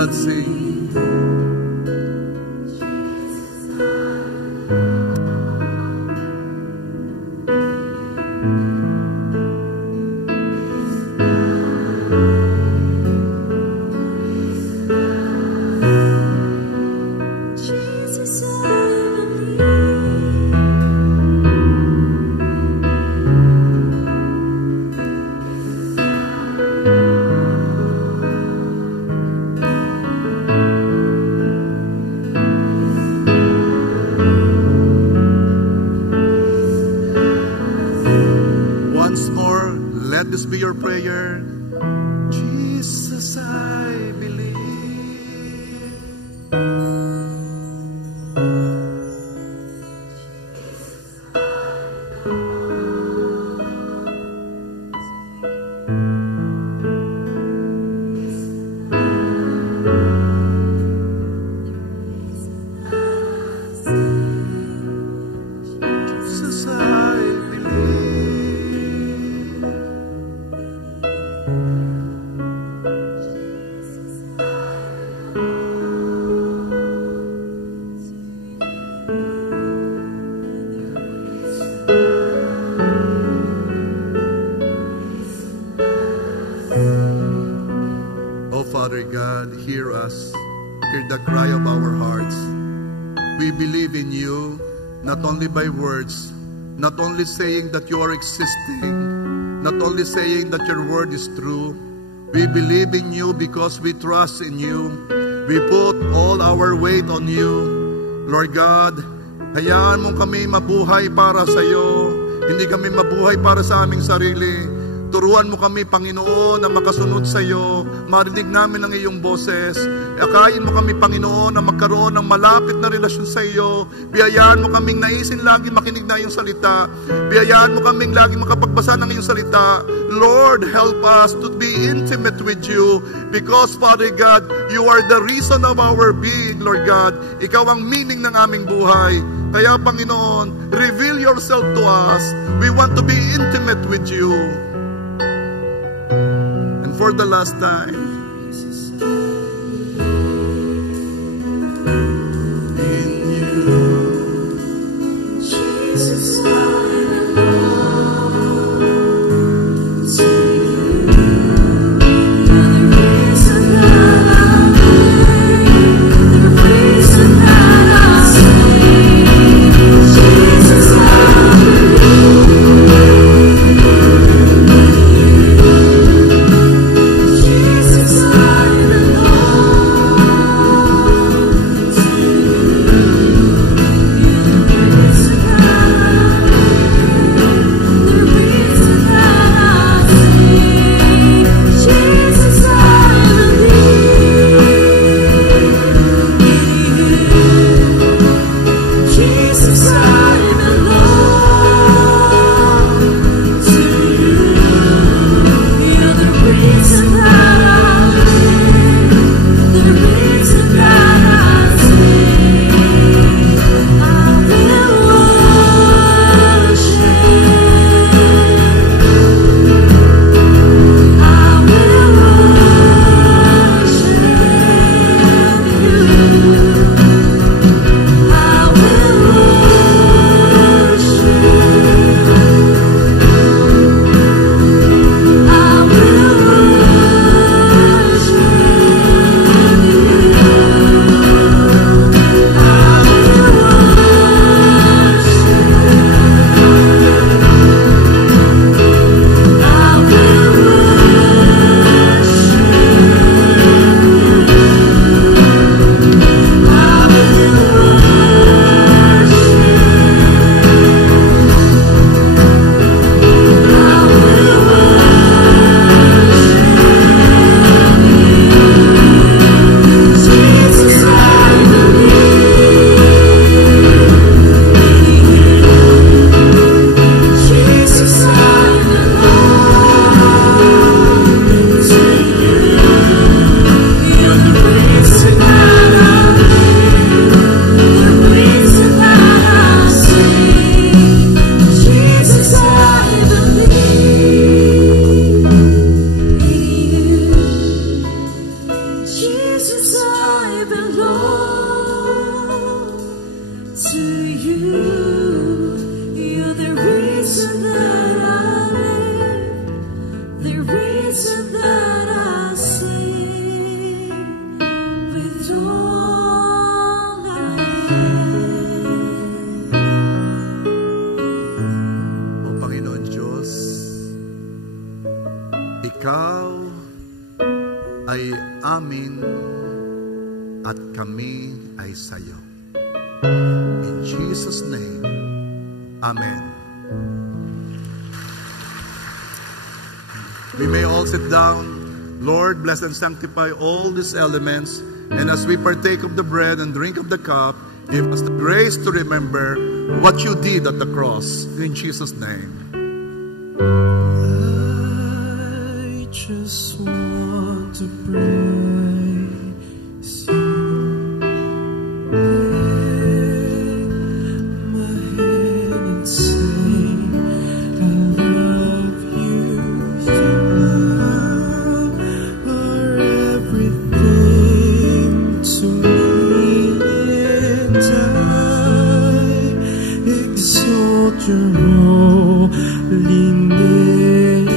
God, sing. This be your prayer. Jesus, I believe. Jesus, I believe. Father God, hear us. Hear the cry of our hearts. We believe in you, not only by words, not only saying that you are existing, not only saying that your word is true. We believe in you because we trust in you. We put all our weight on you. Lord God, hayaan mo kami mabuhay para sa iyo. Hindi kami mabuhay para sa aming sarili. Turuan mo kami, Panginoon, na makasunod sa iyo. Marinig namin ang iyong boses. Akayin mo kami, Panginoon, na magkaroon ng malapit na relasyon sa iyo. Biyayaan mo kaming naisin lagi makinig na iyong salita. Biyayaan mo kaming lagi makapagbasa ng iyong salita. Lord, help us to be intimate with you. Because, Father God, you are the reason of our being, Lord God. Ikaw ang meaning ng aming buhay. Kaya, Panginoon, reveal yourself to us. We want to be intimate with you. And for the last time, in you, Jesus, I belong to you. The reason that I live, the reason that I sing, Jesus, I believe. Jesus, reason that I live, the reason that I sing with all I am. O Panginoon Diyos, Ikaw ay amin at kami ay sa'yo. In Jesus' name, Amen. We may all sit down. Lord, bless and sanctify all these elements. And as we partake of the bread and drink of the cup, give us the grace to remember what you did at the cross. In Jesus' name. I just want to praise you. Lift my hand and say, I love you. You are everything to me, and I exalt your holy name.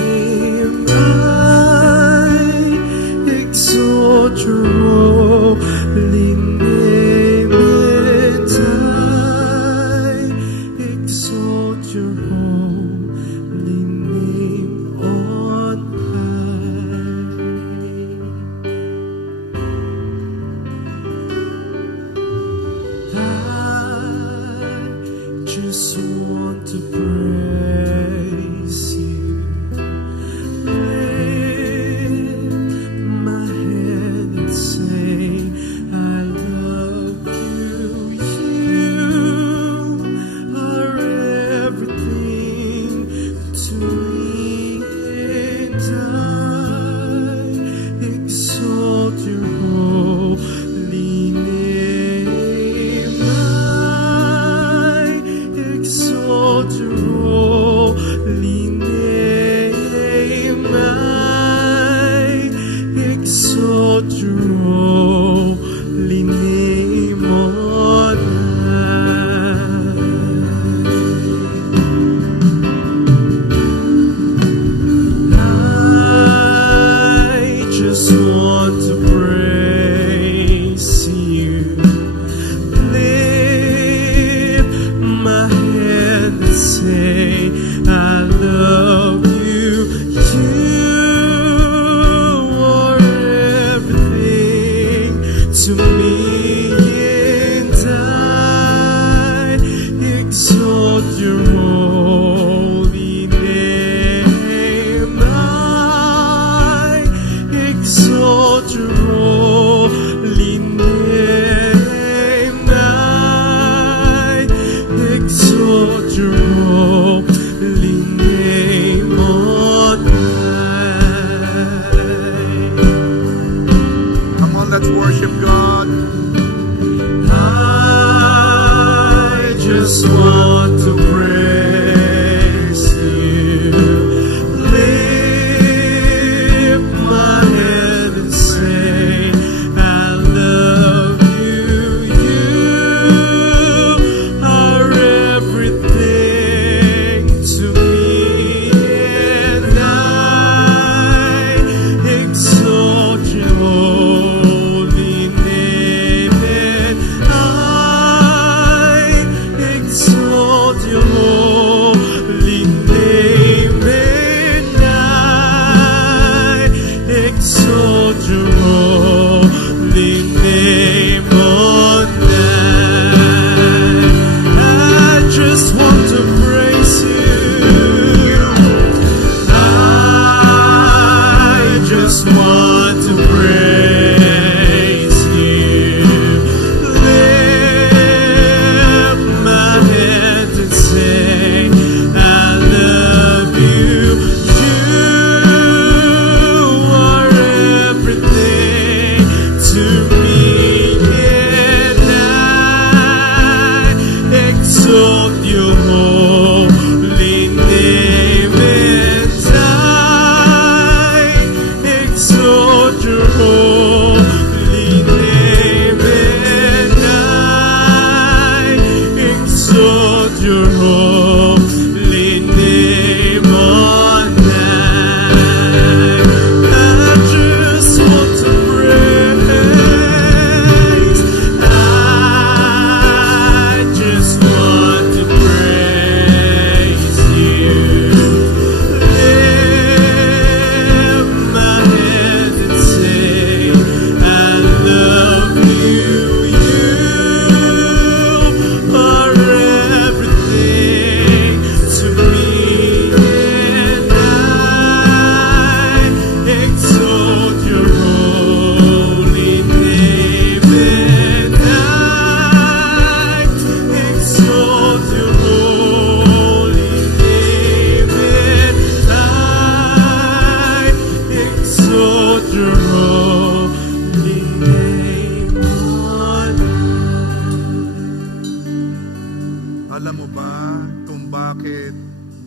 Exalt your holy name, and I exalt your holy name on high. I just want to pray.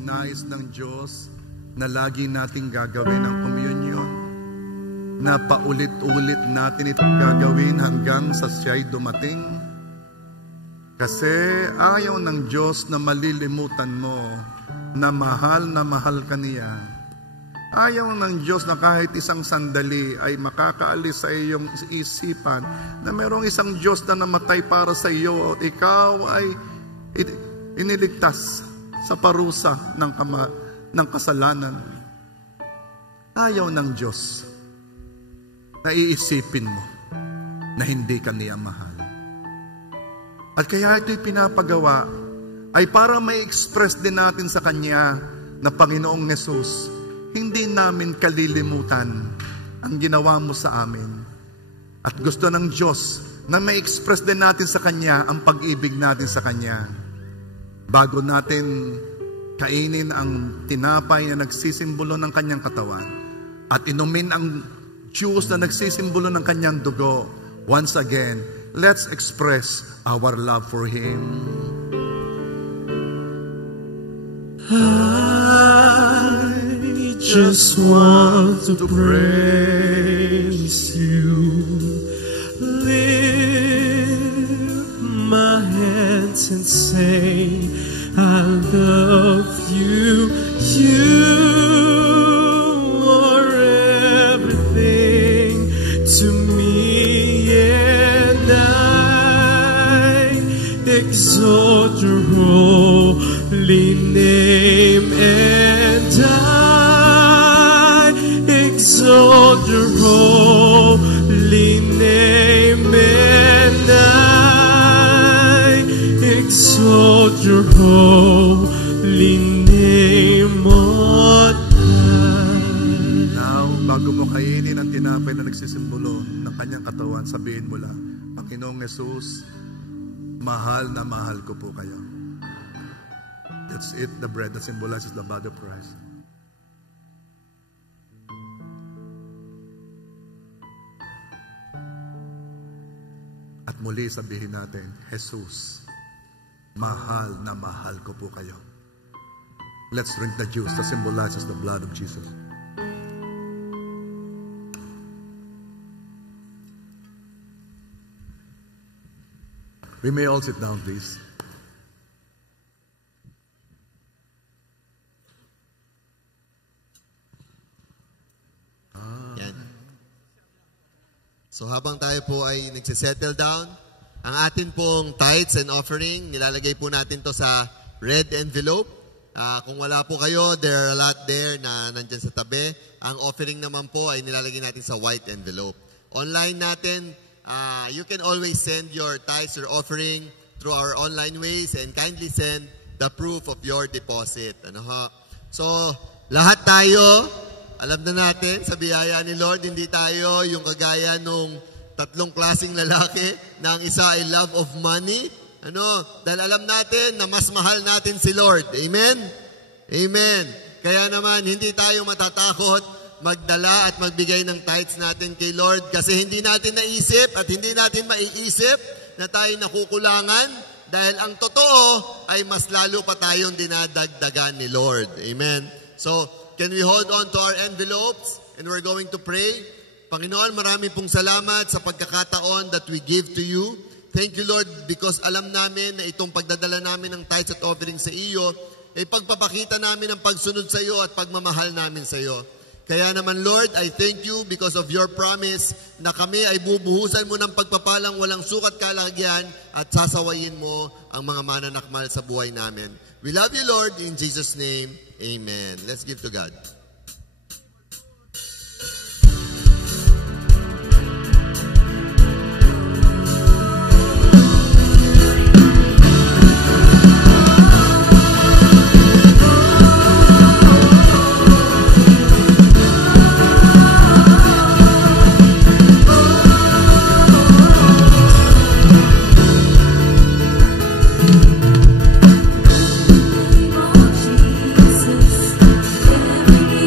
nais ng Diyos na lagi nating gagawin ang communion, na paulit-ulit natin itong gagawin hanggang sa siya'y dumating. Kasi ayaw ng Diyos na malilimutan mo na mahal ka niya. Ayaw ng Diyos na kahit isang sandali ay makakaalis sa iyong isipan na mayroong isang Diyos na namatay para sa iyo at ikaw ay iniligtas sa parusa ng kasalanan. Ayaw ng Diyos na iisipin mo na hindi ka niya mahal. At kaya ito'y pinapagawa ay para may express din natin sa Kanya na Panginoong Jesus, hindi namin kalilimutan ang ginawa mo sa amin. At gusto ng Diyos na may express din natin sa Kanya ang pag-ibig natin sa Kanya. Bago natin kainin ang tinapay na nagsisimbolo ng Kanyang katawan at inumin ang juice na nagsisimbolo ng Kanyang dugo, once again, let's express our love for Him. I just want to praise you, lift my hands and say, I love you. You are everything to me, and I exalt your holy name, and I exalt your holy name, and I exalt your holy name on high. Now, bago mo kainin ang tinapay na nagsisimbolo ng Kanyang katawan, sabihin mo lang, Panginoong Jesus, mahal na mahal ko po kayo. Let's eat the bread that symbolizes the body of Christ. At muli sabihin natin, Jesus, mahal na mahal ko po kayo. Let's drink the juice that symbolizes the blood of Jesus. We may all sit down, please. Yan. So habang tayo po ay nagsisettle down, ang atin pong tithes and offering, nilalagay po natin to sa red envelope. Kung wala po kayo, there are a lot there na nandyan sa tabi. Ang offering naman po ay nilalagay natin sa white envelope. Online natin, you can always send your tithes or offering through our online ways and kindly send the proof of your deposit. Ano ho? So, lahat tayo, alam na natin, sa biyaya ni Lord, hindi tayo yung kagaya nung tatlong klaseng lalaki na ang isa ay love of money. Ano? Dahil alam natin na mas mahal natin si Lord. Amen? Amen. Kaya naman, hindi tayo matatakot magdala at magbigay ng tithes natin kay Lord kasi hindi natin naisip at hindi natin maiisip na tayo nakukulangan dahil ang totoo ay mas lalo pa tayong dinadagdagan ni Lord. Amen? So, can we hold on to our envelopes and we're going to pray? Panginoon, marami pong salamat sa pagkakataon that we give to you. Thank you, Lord, because alam namin na itong pagdadala namin ng tithes at offering sa iyo ay pagpapakita namin ang pagsunod sa iyo at pagmamahal namin sa iyo. Kaya naman, Lord, I thank you because of your promise na kami ay bubuhusan mo ng pagpapalang walang sukat kalagyan at sasawayin mo ang mga mananakmal sa buhay namin. We love you, Lord, in Jesus' name. Amen. Let's give to God. Jesus, every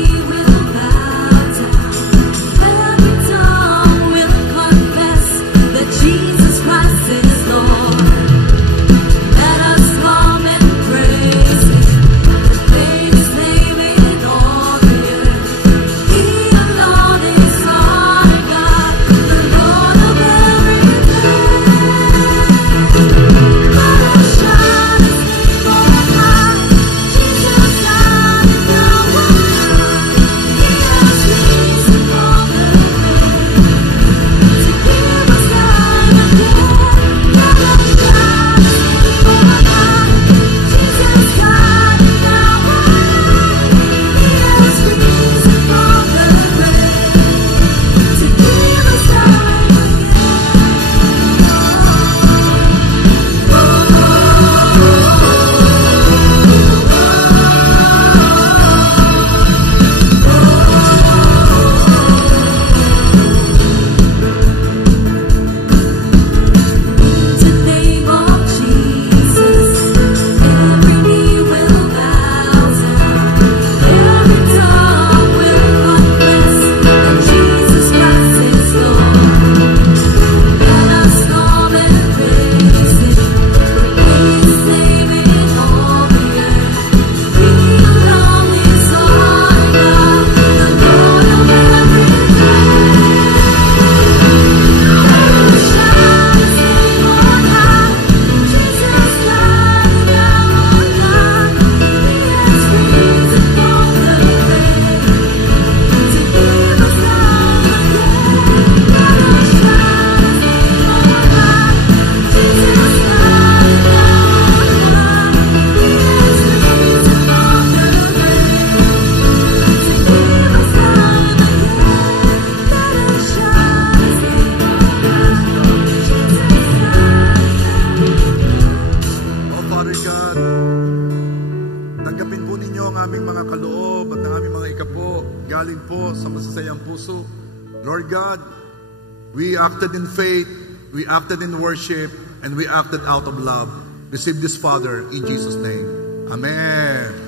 kaloob at ng aming mga ikapo, galing po sa masasayang puso. Lord God, we acted in faith, we acted in worship, and we acted out of love. Receive this, Father, in Jesus' name. Amen.